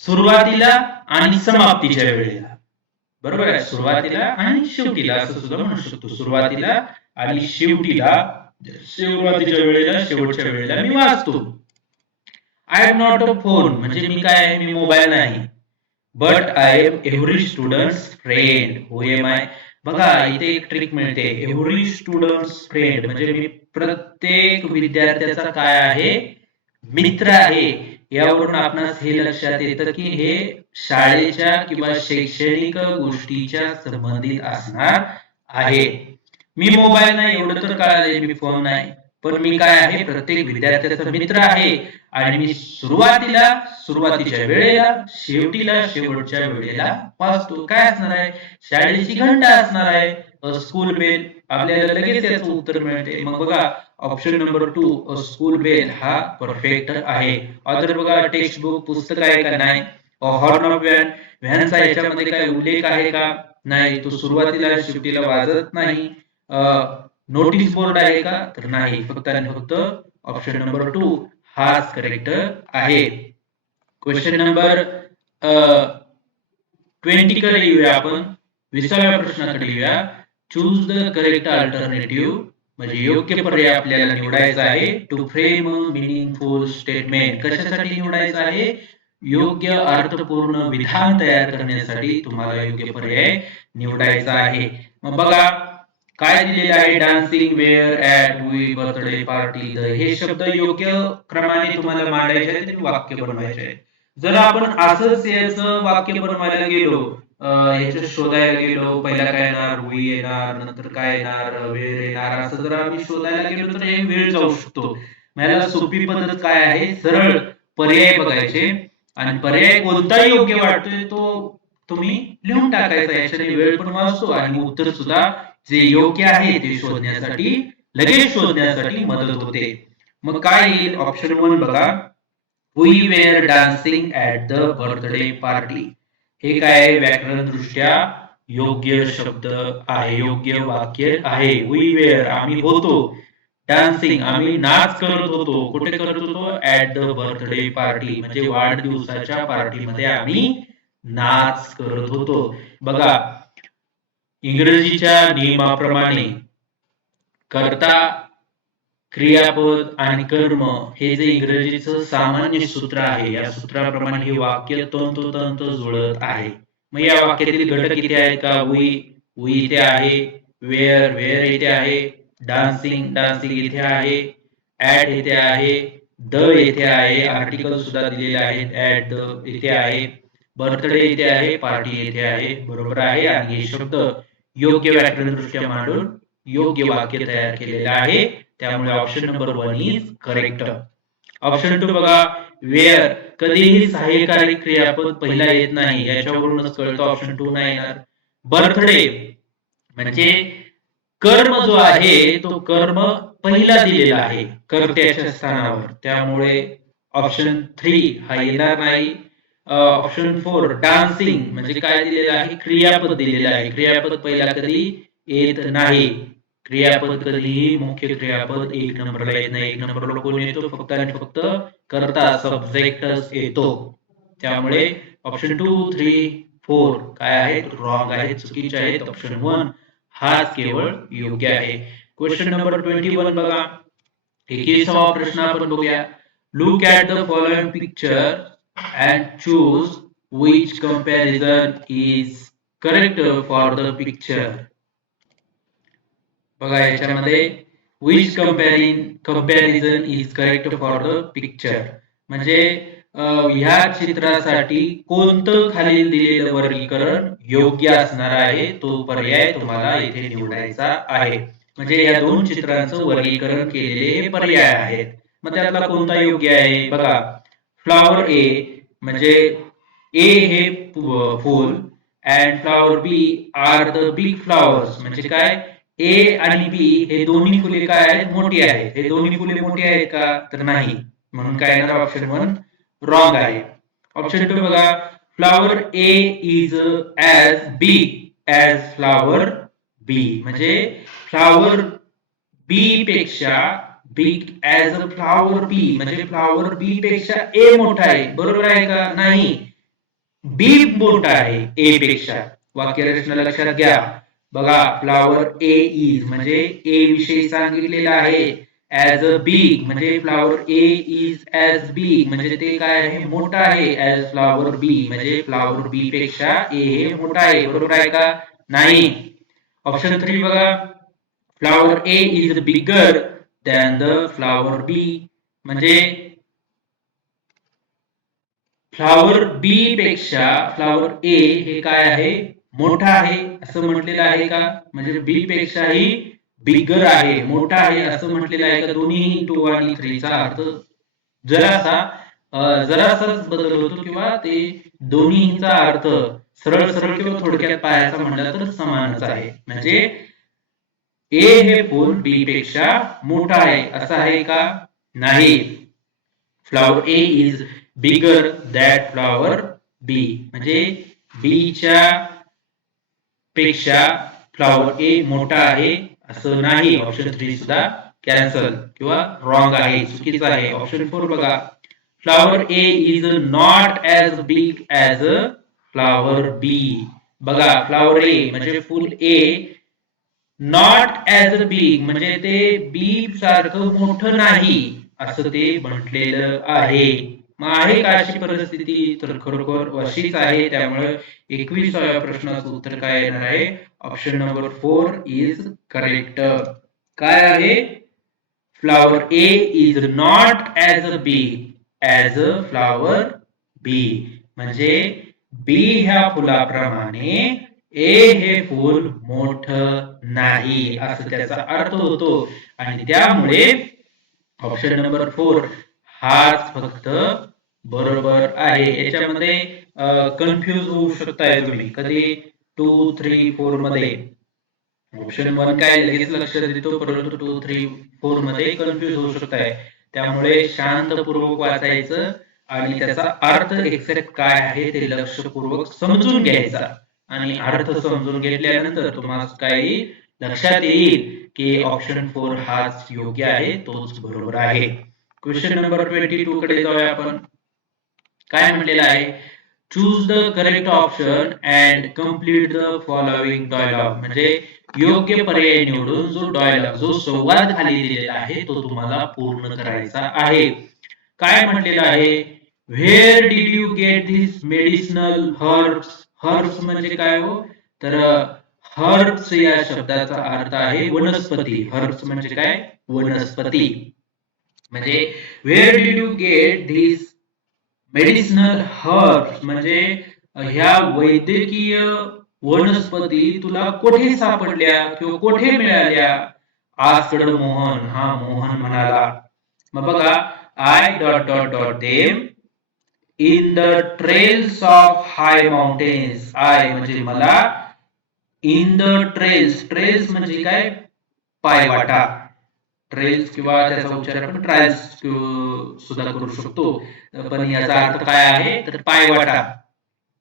सुरुवातीला आणि समाप्तीच्या वेळेला, बरोबर आहे. सुरुवातीला आणि शेवटीला असं सुद्धा म्हणू शकतो. सुरुवातीला आणि शेवटीला, सुरुवातीच्या वेळेला शेवटच्या वेळेला मी वाचतो. I am not a phone म्हणजे मी काय आहे? मी मोबाईल नाही. But I am every students friend. Who am I? बघा इथे एक ट्रिक मिळते. एव्हरी स्टुडंट्स फ्रेंड म्हणजे मी प्रत्येक विद्यार्थ्याचा काय आहे? मित्र आहे. यावरून आपणास हे लक्षात येतं की हे शाळेच्या किंवा शैक्षणिक गोष्टीच्या संबंधित असणार आहे. मी मोबाईल नाही एवढं तर कळाले, मी फोन नाही, पण मी काय आहे? प्रत्येक विद्यार्थ्याचा मित्र आहे आणि मी सुरुवातीच्या वेळेला, शेवटच्या वेळेला वाचतो. काय असणार आहे? शाळेची घंटा असणार आहे. School bell. आपल्याला लगेच याचं उत्तर मिळते. मग बघा ऑप्शन नंबर 2 स्कूल बेल हा परफेक्ट आहे. ऑथर बघा टेक्स्ट बुक, पुस्तक आहे का? नाही. हॉर्न ऑफ व्हॅन, व्हॅनचा याच्यामध्ये काय उल्लेख आहे का? नाही, तो सुरुवातीला शेवटीला वाजत नाही. नोटीस बोर्ड आहे का? तर नाही, फक्त आणि फक्त ऑप्शन नंबर 2 हाच करेक्ट आहे. क्वेश्चन नंबर 20 कडे येऊया आपण. 20व्या प्रश्नाकडे येऊया. चूज द करेक्ट अल्टरनेटिव्ह म्हणजे योग्य पर्याय आपल्याला निवडायचा आहे. To frame meaningful statement. कशासाठी निवडायचं आहे? योग्य अर्थपूर्ण विधान तयार करण्यासाठी तुम्हाला योग्य पर्याय निवडायचा आहे. मग बघा काय दिलेलं आहे? Dancing were at we birthday party. हे शब्द योग्य क्रमाने तुम्हाला मांडायचे आहेत आणि वाक्य बनवायचे आहे. जर आपण असंच याचं वाक्य बनवायला गेलो, ह्याच्यात शोधायला गेलो, पहिला काय येणार? वी येणार, नंतर काय येणार? वेळ येणार. असं जर आम्ही शोधायला गेलो तर हे वेळ जाऊ शकतो. मला सोपी पद्धत काय आहे? सरळ पर्याय बघायचे आणि पर्याय कोणता योग्य वाटतोय तो तुम्ही लिहून टाकायचा. याच्याने वेळ पण वाचतो आणि उत्तर सुद्धा जे योग्य आहे ते शोधण्यासाठी, लगेच शोधण्यासाठी मदत होते. मग काय येईल? ऑप्शन 1 बघा, we were dancing at the birthday party. हे काय व्याकरण दृष्ट्या योग्य शब्द आहे, योग्य वाक्य आहे. वी वेअर आम्ही होतो, डान्सिंग आम्ही नाच करत होतो. कुठे करत होतो? ॲट द बर्थडे पार्टी म्हणजे वाढदिवसाच्या पार्टीमध्ये आम्ही नाच करत होतो. बघा इंग्रजीच्या नियमाप्रमाणे कर्ता, क्रियापद आणि कर्म हे जे इंग्रजीचं सामान्य सूत्र आहे, या सूत्राप्रमाणे हे वाक्य तंतोतंत जुळत आहे. मग या वाक्यातील घटक इथे आहेत का? वी इथे आहे, वेअर इथे आहे, डान्सिंग इथे आहे, ऍट इथे आहे, द इथे आहे, आर्टिकल सुद्धा दिलेले आहेत, ऍट द इथे आहे, बर्थडे इथे आहे, पार्टी इथे आहे. बरोबर आहे. आणि हे शब्द योग्य व्याकरणदृष्ट्या मांडून योग्य वाक्य तयार केलेलं आहे. त्यामुळे option number 1 is correct. Option 2 बघा, वेअर कधीही सहाय्यकारी क्रियापद पहिला येत नाही, याच्यावरूनच कळतं ऑप्शन 2 नाही येणार. बर्थडे म्हणजे कर्म जो आहे तो कर्म पहिला दिलेला आहे कर्त्याच्या स्थानावर, त्यामुळे ऑप्शन 3 हा येणार नाही. ऑप्शन 4 डान्सिंग म्हणजे काय दिलेलं आहे? क्रियापद दिलेलं आहे. क्रियापद पहिला कधी येत नाही. क्रियापद कधीही मुख्य क्रियापद एक नंबरला येत नाही. एक नंबरला कोण येतो? फक्त आणि फक्त कर्ता, सब्जेक्टच येतो. त्यामुळे ऑप्शन 2, 3, 4 काय आहेत? रॉंग आहेत, चुकीचे आहेत. ऑप्शन 1 हाच केवळ योग्य आहे. क्वेश्चन नंबर 21 बघा. 21वा प्रश्न आपण बघूया. Look at the following picture and choose which comparison is correct for the picture. बघा याच्यामध्ये which comparison is correct for the picture म्हणजे ह्या चित्रासाठी कोणतं खालील दिलेलं वर्गीकरण योग्य असणार आहे, तो पर्याय तुम्हाला इथे निवडायचा आहे. म्हणजे या दोन चित्रांचं वर्गीकरण केलेले हे पर्याय आहेत. मग त्यातला कोणता योग्य आहे? बघा, फ्लॉवर ए म्हणजे ए हे फूल and flower B are the big flowers म्हणजे काय? ए आणि बी हे दोन्ही फुले काय आहेत? मोठी आहेत. हे दोन्ही फुले मोठी आहेत का? तर नाही. म्हणून काय येणार? ऑप्शन 1 रॉंग आहे. ऑप्शन 2 बघा, flower A is as big as flower B म्हणजे फ्लॉवर बी पेक्षा big as a flower B म्हणजे फ्लॉवर बी पेक्षा ए मोठा आहे. बरोबर आहे का? नाही. बी मोठा आहे ए पेक्षा. वाक्यरचना लक्षात घ्या. बघा, फ्लॉवर ए इज म्हणजे ए विषयी सांगितलेलं आहे. ॲज अ बिग म्हणजे flower A is as big म्हणजे ते काय आहे? मोठा आहे. ॲज फ्लॉवर बी म्हणजे फ्लॉवर बी पेक्षा ए हे मोठा आहे. बरोबर आहे का? नाही. ऑप्शन 3 बघा, flower A is bigger than the flower B म्हणजे फ्लॉवर बी पेक्षा फ्लॉवर ए हे काय आहे? मोठा आहे असं म्हटलेलं आहे का? म्हणजे बी पेक्षाही बिगर आहे, मोठा आहे असं म्हटलेलं आहे का? दोन्ही 2 आणि 3 चा अर्थ जरासाच बदल होतो किंवा ते दोन्हीचा अर्थ सरळ सरळ किंवा थोडक्यात पाहायचा म्हटलं तर समानच आहे. म्हणजे ए हे फूल बी पेक्षा मोठा आहे असं आहे का? नाही. Flower A is bigger that flower B म्हणजे बीच्या पेक्षा फ्लॉवर ए मोठा आहे असं नाही. ऑप्शन 3 सुद्धा कॅन्सल किंवा रॉंग आहे, चुकीचं आहे. ऑप्शन 4 बघा, flower A is not as big as a flower B. बघा, फ्लॉवर ए म्हणजे फुल A not as a big म्हणजे ते बी सारखं मोठं नाही असं ते म्हटलेलं आहे. मग आहे का अशी परिस्थिती? तर खरोखर अशीच आहे. त्यामुळे 21व्या प्रश्नाचं उत्तर काय येणार आहे? Option number 4 is correct. काय आहे? Flower A is not as a big as a flower B म्हणजे बी ह्या फुलाप्रमाणे ए हे फूल मोठं नाही असं त्याचा अर्थ होतो. आणि त्यामुळे ऑप्शन नंबर 4 हाच फक्त बरोबर आहे. याच्यामध्ये कन्फ्यूज होऊ शकताय तुम्ही कधी 2, 3, 4 मध्ये. ऑप्शन 1 काय लगेच लक्षात देतो, परंतु 2, 3, 4 मध्ये कन्फ्यूज होऊ शकताय. त्यामुळे शांतपूर्वक वाचायचं आणि त्याचा अर्थ एक्झॅक्ट काय आहे ते लक्षपूर्वक समजून घ्यायचा. आणि अर्थ समजून घेतल्यानंतर तुम्हाला काही लक्षात येईल की ऑप्शन 4 हाच योग्य आहे, तोच बरोबर आहे. क्वेश्चन नंबर 22 कडे जाऊया आपण. काय म्हटलेलं आहे? Choose the correct option and complete the following dialogue. म्हणजे योग्य पर्याय निवडून जो डायलॉग, जो संवाद खाली दिलेला आहे तो तुम्हाला पूर्ण करायचा आहे. काय म्हटलेलं आहे? Where did you get this medicinal herbs? Herbs म्हणजे काय हो? तर हर्ब्स या शब्दाचा अर्थ आहे वनस्पती. हर्ब्स म्हणजे काय? वनस्पती. म्हणजे where did you get this medicinal herbs म्हणजे ह्या वैद्यकीय वनस्पती तुला कुठे सापडल्या किंवा कुठे मिळाल्या? आस्क्ड मोहन. हा मोहन म्हणाला. मग बघा, I dot dot dot them in the trails of high mountains. I म्हणजे मला, इन द ट्रेल्स. ट्रेल्स म्हणजे काय? पायवाटा. ट्रेल्स किंवा त्याचा उच्चार आपण ट्रायल्स सुद्धा करू शकतो. पण याचा अर्थ काय आहे? तर पायवाटा.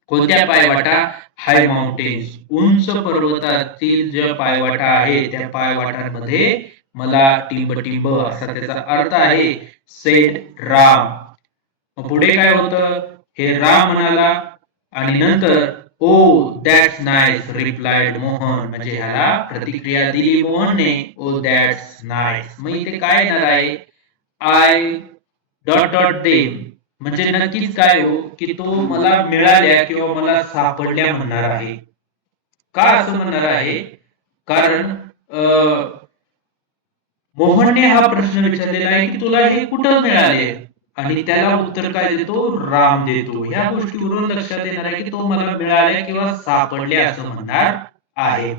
कोणत्या पायवाटा? हाय माउंटेन्स. उंच पर्वतातील जे पायवाटा आहे त्या पायवाटांमध्ये मला टिंब असा त्याचा अर्थ आहे. सेड राम. पुढे काय होतं? हे राम म्हणाला आणि नंतर ओ दॅट्स नाईस रिप्लाइड मोहन. म्हणजे ह्याला प्रतिक्रिया दिली मोहनने. ओ दॅट्स नाईस. मग इथे काय येणार आहे? आय डॉट डॉट देम म्हणजे नक्कीच काय हो, की तो मला मिळाल्या किंवा मला सापडल्या म्हणणार आहे. का असं म्हणणार आहे? कारण मोहनने हा प्रश्न विचारलेला आहे की तुला हे कुठं मिळाले, आणि त्याला उत्तर काय देतो? राम देतो. ह्या गोष्टीवरून लक्षात येणार आहे की तो मला मिळाल्या किंवा सापडल्या असं म्हणणार आहे.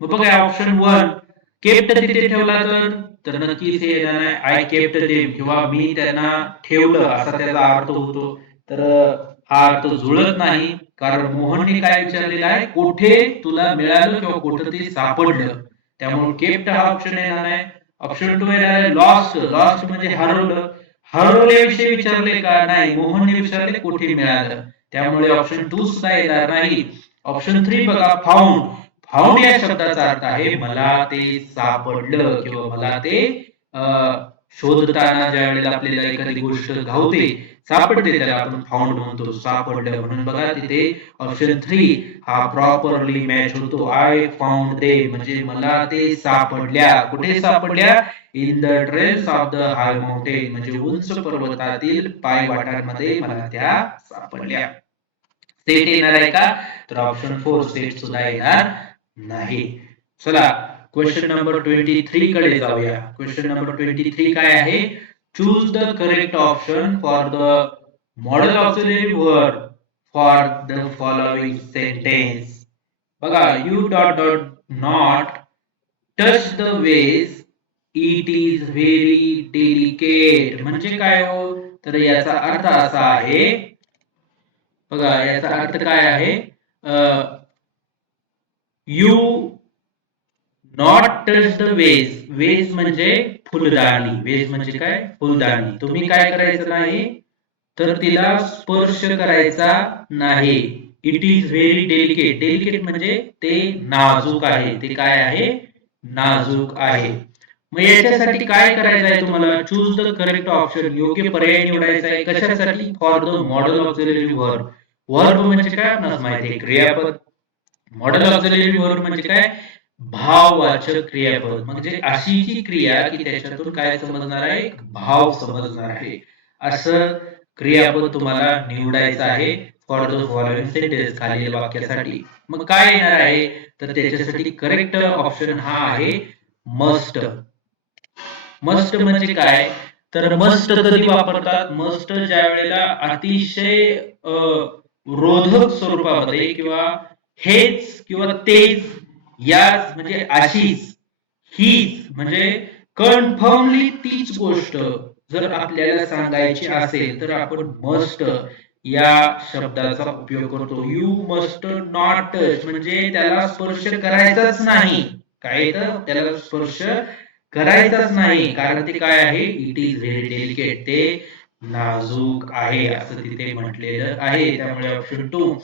मग बघा ऑप्शन 1 केप्ट तिथे ठेवला तर नक्कीच हे येणार आहे आय केप्ट देम किंवा मी त्यांना ठेवलं असा त्याचा अर्थ होतो. तर हा अर्थ जुळत नाही, कारण मोहनने काय विचारलेलं आहे? कुठे तुला मिळालं किंवा कुठं ते सापडलं. त्यामुळे केप्ट हा ऑप्शन येणार आहे. ऑप्शन 2 येणार आहे लॉस्ट. लॉस्ट म्हणजे हरवलं. हरवल्याविषयी विचारले का? नाही, मोहनने विचारले कुठे मिळालं. त्यामुळे ऑप्शन 2 सुद्धा येणार नाही. ऑप्शन 3 बघा, फाउंड. फाउंड या शब्दाचा अर्थ आहे मला ते सापडलं किंवा मला ते शोधताना ज्या वेळेला आपल्याला एखादी गोष्ट घावते, सापडते, त्याला आपण फाउंड म्हणतो, सापडलं. म्हणून बघा तिथे ऑप्शन 3 हा प्रॉपरली मॅच होतो. आय फाउंड दे म्हणजे मला ते सापडल्या. कुठे सापडल्या? In the trails of the high mountain म्हणजे उंच पर्वतातील पायवाटांमध्ये मला त्या सापडल्या. सेट येणार आहे का? तर ऑप्शन 4 सेट सुद्धा येणार नाही. चला क्वेश्चन नंबर 23 कडे जाऊया. क्वेश्चन नंबर 23 काय आहे? Choose the correct option for the modal auxiliary verb for the following sentence. बघा, you dot dot not touch the vase it is very delicate. म्हणजे काय हो? तर याचा अर्थ असा आहे, बघा याचा अर्थ काय आहे? You not touch the vase. Vase म्हणजे फुलदाणी. वेज म्हणजे काय? फुलदाणी. तुम्ही काय करायचं नाही? तर तिला स्पर्श करायचा नाही. It is very delicate. Delicate म्हणजे ते नाजूक आहे. ते काय आहे? नाजूक आहे. मग याच्यासाठी काय करायचं आहे तुम्हाला? Choose the correct option. योग्य पर्याय निवडायचा आहे. कशासाठी? For the modal auxiliary verb. Verb म्हणजे काय आपल्याला माहिती आहे? क्रियापद. मॉडेल ऑक्सिलरी वर्ब म्हणजे काय? भाववाचक क्रियापद. म्हणजे अशी जी क्रिया की त्याच्यातून काय समजणार आहे? भाव समजणार आहे. असं क्रियापद तुम्हाला निवडायचं आहे फॉर द फॉलोइंग सेंटेन्स, खालील वाक्यासाठी. मग काय येणार आहे? तर त्याच्यासाठी करेक्ट ऑप्शन हा आहे मस्ट. मस्ट म्हणजे काय? तर मस्ट कधी वापरतात? मस्ट ज्या वेळेला अतिशय रोधक स्वरूपामध्ये किंवा हेच किंवा तेच, याच म्हणजे अशीच, हीच म्हणजे कन्फर्मली तीच गोष्ट जर आपल्याला सांगायची असेल तर आपण मस्ट या शब्दाचा उपयोग करतो. यू मस्ट नॉट टच म्हणजे त्याला स्पर्श करायचाच नाही. काय तर त्याला स्पर्श करायचाच नाही, कारण ते काय आहे? It is very delicate. ते नाजूक आहे असं तिथे म्हटलेलं आहे. त्यामुळे ऑप्शन 2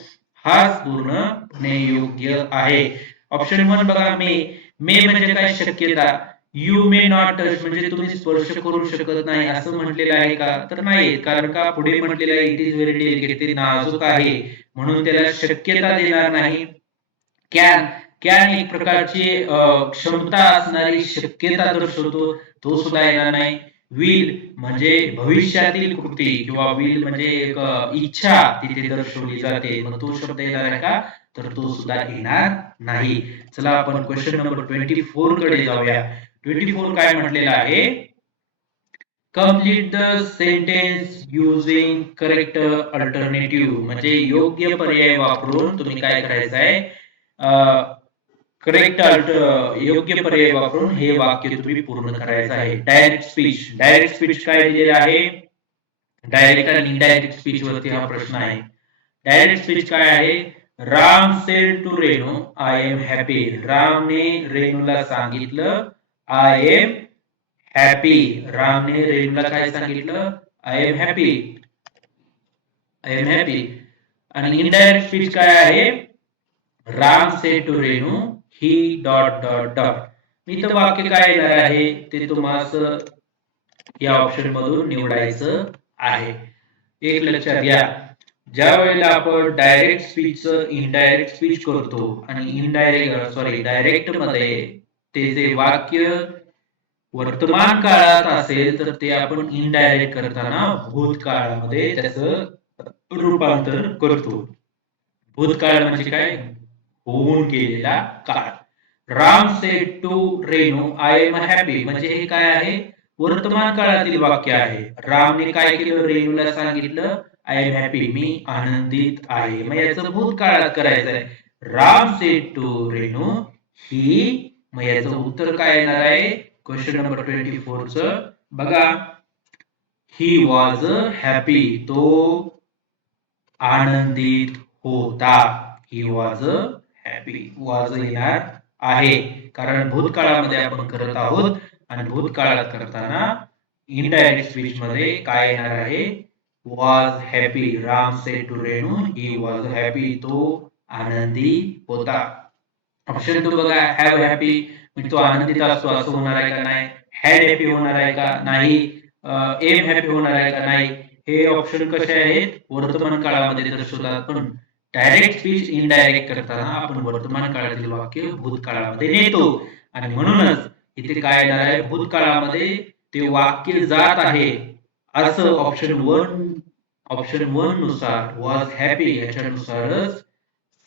हाच पूर्णपणे योग्य आहे. ऑप्शन 1 बघा, मे. मे म्हणजे काय? शक्यता. यू मे नॉट टच म्हणजे तुम्ही स्पर्श करू शकत नाही असं म्हटलेलं आहे का? तर नाही, कारण का पुढे म्हटलेलं आहे इट इज व्हेरी डेलिकेट, ते नाजूक आहे म्हणून त्याला शक्यता देणार नाही. कॅन कॅन एक प्रकारची क्षमता असणारी शक्यता दर्शवतो, तो सुद्धा येणार नाही. विल म्हणजे भविष्यातील कृती किंवा विल म्हणजे एक इच्छा तिथे दर्शवली जाते, मग तो शब्द येणार आहे का? तर तो सुद्धा येणार नाही. चला आपण क्वेश्चन नंबर 24 कडे जाऊया. 24 काय म्हटलेलं आहे? Complete the sentence using correct alternative म्हणजे योग्य पर्याय वापरून तुम्ही काय करायचं आहे? करेक्ट योग्य पर्याय वापरून हे वाक्य तुम्ही पूर्ण करायचं आहे. डायरेक्ट स्पीच, डायरेक्ट स्पीच काय दिलेलं आहे? डायरेक्ट आणि इनडायरेक्ट स्पीच वरती हा प्रश्न आहे. डायरेक्ट स्पीच काय आहे? Ram said to Renu I am happy. रामने रेणूला सांगितलं आय एम हॅपी. रामने रेणूला काय सांगितलं? I am happy. I am happy. आणि इनडायरेक्ट स्पीच काय आहे? Ram said to Renu he dot dot dot. इथं वाक्य काय येणार आहे ते तुम्हाला या ऑप्शन मधून निवडायचं आहे. एक लक्षात घ्या, ज्या वेळेला आपण डायरेक्ट स्पीच इनडायरेक्ट स्पीच करतो आणि डायरेक्ट मध्ये ते जे वाक्य वर्तमान काळात असेल तर ते आपण इनडायरेक्ट करताना भूतकाळामध्ये त्याचं रूपांतर करतो. भूतकाळ म्हणजे काय? होऊन गेलेला काळ. Ram said to Renu I am happy म्हणजे हे काय आहे? वर्तमान काळातील वाक्य आहे. रामने काय केलं? रेणूला सांगितलं आय एम हॅपी, मी आनंदित आहे. मग याचं भूतकाळात करायचं आहे. राम सेड टू रेणू ही, मग याचं उत्तर काय येणार आहे क्वेश्चन नंबर 24 च? बघा, ही वॉज हॅपी, तो आनंदित होता. ही वॉज हॅपी, वॉज येणार आहे कारण भूतकाळामध्ये आपण करत आहोत आणि भूतकाळात करताना इनडायरेक्ट स्पीच मध्ये काय येणार आहे? Was happy. Ram said to Renu he was happy, तो आनंदी होता. ऑप्शन 2 बघा, हॅव हॅपी म्हणजे तो आनंदित असतो असं होणार आहे का? नाही. हॅड हॅपी होणार आहे का? नाही. एम हॅपी होणार आहे का? नाही. हे ऑप्शन कसे आहेत? वर्तमान काळामध्ये दर्शवतात, पण डायरेक्ट स्पीच इनडायरेक्ट करताना आपण वर्तमान काळातील वाक्य भूतकाळामध्ये नेतो आणि म्हणूनच इथे काय येणार आहे? भूतकाळामध्ये ते वाक्य जात आहे असं ऑप्शन 1 नुसार वॉज हॅपी याच्यानुसारच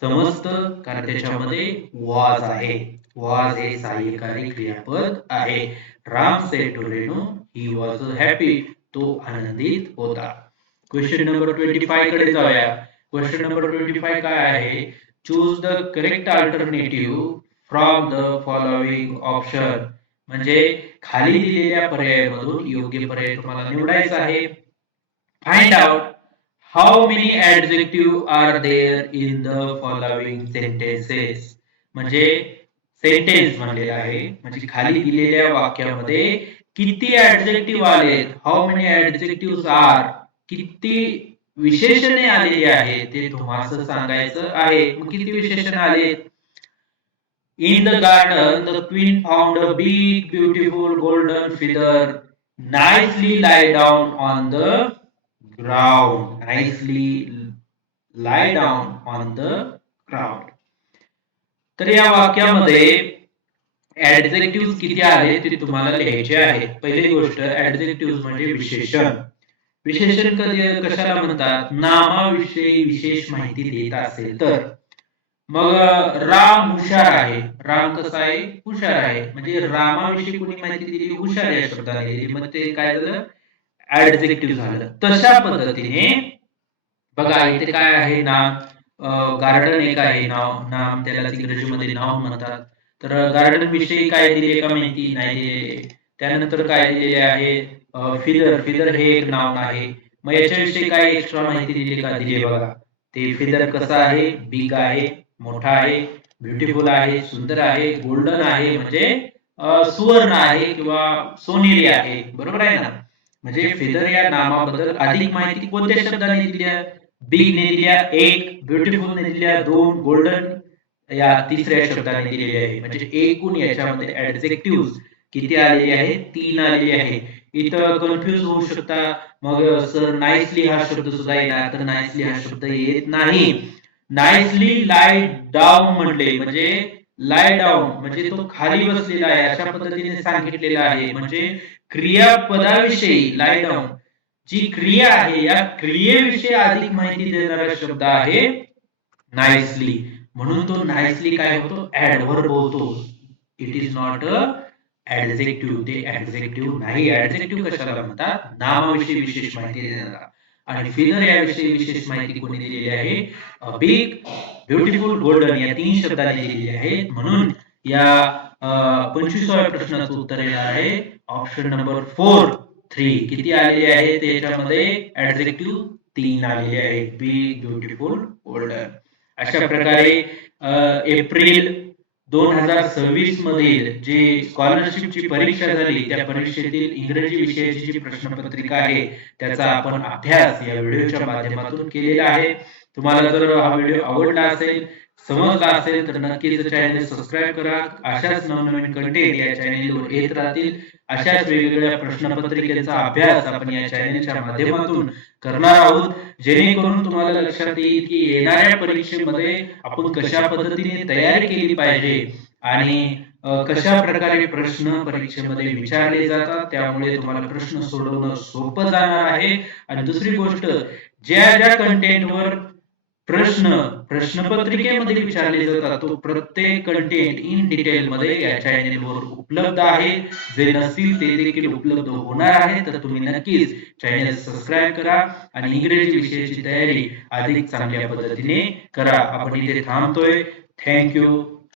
समजतं, कारण त्याच्यामध्ये वॉज आहे. वॉज हे सहाय्यकारी क्रियापद आहे. Ram said to Renu he was happy, तो आनंदित होता. क्वेश्चन नंबर 25 कडे जाऊया. क्वेश्चन नंबर 25 काय आहे? Choose the correct alternative from the following option म्हणजे खाली दिलेल्या पर्यायामधून योग्य पर्याय तुम्हाला निवडायचा आहे. Find out how many adjective are there in the following sentences म्हणजे सेंटेन्स म्हणलेला आहे म्हणजे खाली दिलेल्या वाक्यामध्ये किती ऍडजेक्टिव्ह आलेत, हाऊ मेनी ऍडजेक्टिव्ह आर, किती विशेषणे आलेली आहेत ते तुम्हाला सांगायचं आहे. मग किती विशेषणे आलेत? In the garden, the queen found a big, beautiful golden feather nicely lie down on the ground. Nicely lie down on the ground. तर या वाक्यामध्ये ऍडजेक्टिव्ह किती आले ते तुम्हाला लिहायचे आहेत. पहिली गोष्ट, ऍडजेक्टिव्ह म्हणजे विशेषण. विशेषण कशाला म्हणतात? नामाविषयी विशेष माहिती देत असेल तर. मग राम हुशार आहे. राम कसा आहे? हुशार आहे. म्हणजे रामाविषयी कोणी माहिती दिली? हुशार या शब्दाने दिली, मग ते काय झालं? ऍडजेक्टिव्ह झालं. तशा पद्धतीने बघा इथे काय आहे? नाम, गार्डन एक आहे नाव, नाम त्याला इंग्रजीमध्ये नाव म्हणतात. तर गार्डन विषयी काय दिले का माहिती? नाही दिले. त्यानंतर काय दिलेले आहे? फिदर, फिदर हे एक नाव आहे. मग याच्याविषयी काय एक्स्ट्रा माहिती दिली का? दिली बघा. ते फिदर कसं आहे? बिग आहे, मोठा आहे, ब्युटिफुल आहे, सुंदर आहे, गोल्डन आहे म्हणजे सुवर्ण आहे किंवा सोनेरी आहे. बरोबर आहे ना? म्हणजे फिदर या नामाबद्दल अधिक माहिती कोणत्या शब्दाने दिल्या? बिग ने दिल्या 1, ब्युटिफुल ने दिल्या 2, गोल्डन या तिसऱ्या शब्दाने दिलेली आहे. म्हणजे एकूण याच्यामध्ये ऍडजेक्टिव्ह किती आलेली आहे? 3 आलेली आहे. इथं कन्फ्यूज होऊ शकता. मग सर नाईसली हा शब्द सुद्धा येणार, तर नाईसली हा शब्द येत नाही. नाईसली लाय डाऊन म्हटले म्हणजे लाय डाऊन म्हणजे तो खाली बसलेला आहे अशा पद्धतीने सांगितलेलं आहे. म्हणजे क्रियापदाविषयी लाय डाऊन जी क्रिया आहे या क्रियेविषयी अधिक माहिती देणारा शब्द आहे नाईसली. म्हणून तो नाईसली काय होतो? ऍडव्हर्ब होतो. It is not a adjective. ते ऍडजेक्टिव्ह नाही. ऍडजेक्टिव्ह कशाला म्हणतात? नामाविषयी विशेष माहिती देणारा. आणि फिगर याविषयी विशेष माहिती कोणी दिलेली आहे? बिग, ब्युटिफुल, गोल्डन या 3 शब्दांनी दिलेली आहे. म्हणून या 25व्या प्रश्नाचं उत्तर येणार आहे ऑप्शन नंबर 4 3. किती आलेले आहे त्याच्यामध्ये? ऍडजेक्टिव्ह 3 आलेले आहे. Big, beautiful, golden. अशा प्रकारे एप्रिल 2026 मधील जी स्कॉलरशिपची परीक्षा झाली त्या परीक्षेतील इंग्रजी विषयाची जी प्रश्नपत्रिका आहे त्याचा आपण अभ्यास या व्हिडिओच्या माध्यमातून केलेला आहे. तुम्हाला जर हा व्हिडिओ आवडला असेल, समजला असेल तर नक्कीच चॅनल सबस्क्राईब करा. अशाच नवनवीन कंटेंट या चॅनलवर येत राहतील. अशाच वेगवेगळ्या प्रश्नपत्रिकेचा अभ्यास आपण या चॅनलच्या माध्यमातून करणार आहोत, जेणेकरून तुम्हाला लक्षात येईल की येणाऱ्या परीक्षेमध्ये आपण कशा पद्धतीने तयारी केली पाहिजे आणि कशा प्रकारे प्रश्न परीक्षेमध्ये विचारले जातात. त्यामुळे तुम्हाला प्रश्न सोडवणं सोपं जाणार आहे. आणि दुसरी गोष्ट, ज्या ज्या कंटेंटवर प्रश्नपत्रिकेमध्ये विचारले जातात तो प्रत्येक कंटेंट इन डिटेल मध्ये या चॅनेलवर उपलब्ध आहे. जे नसतील ते देखील उपलब्ध होणार आहे. तर तुम्ही नक्कीच चॅनेल सबस्क्राईब करा आणि इंग्रजी विषयाची तयारी अधिक चांगल्या पद्धतीने करा. आपण इथे थांबतोय. थँक्यू.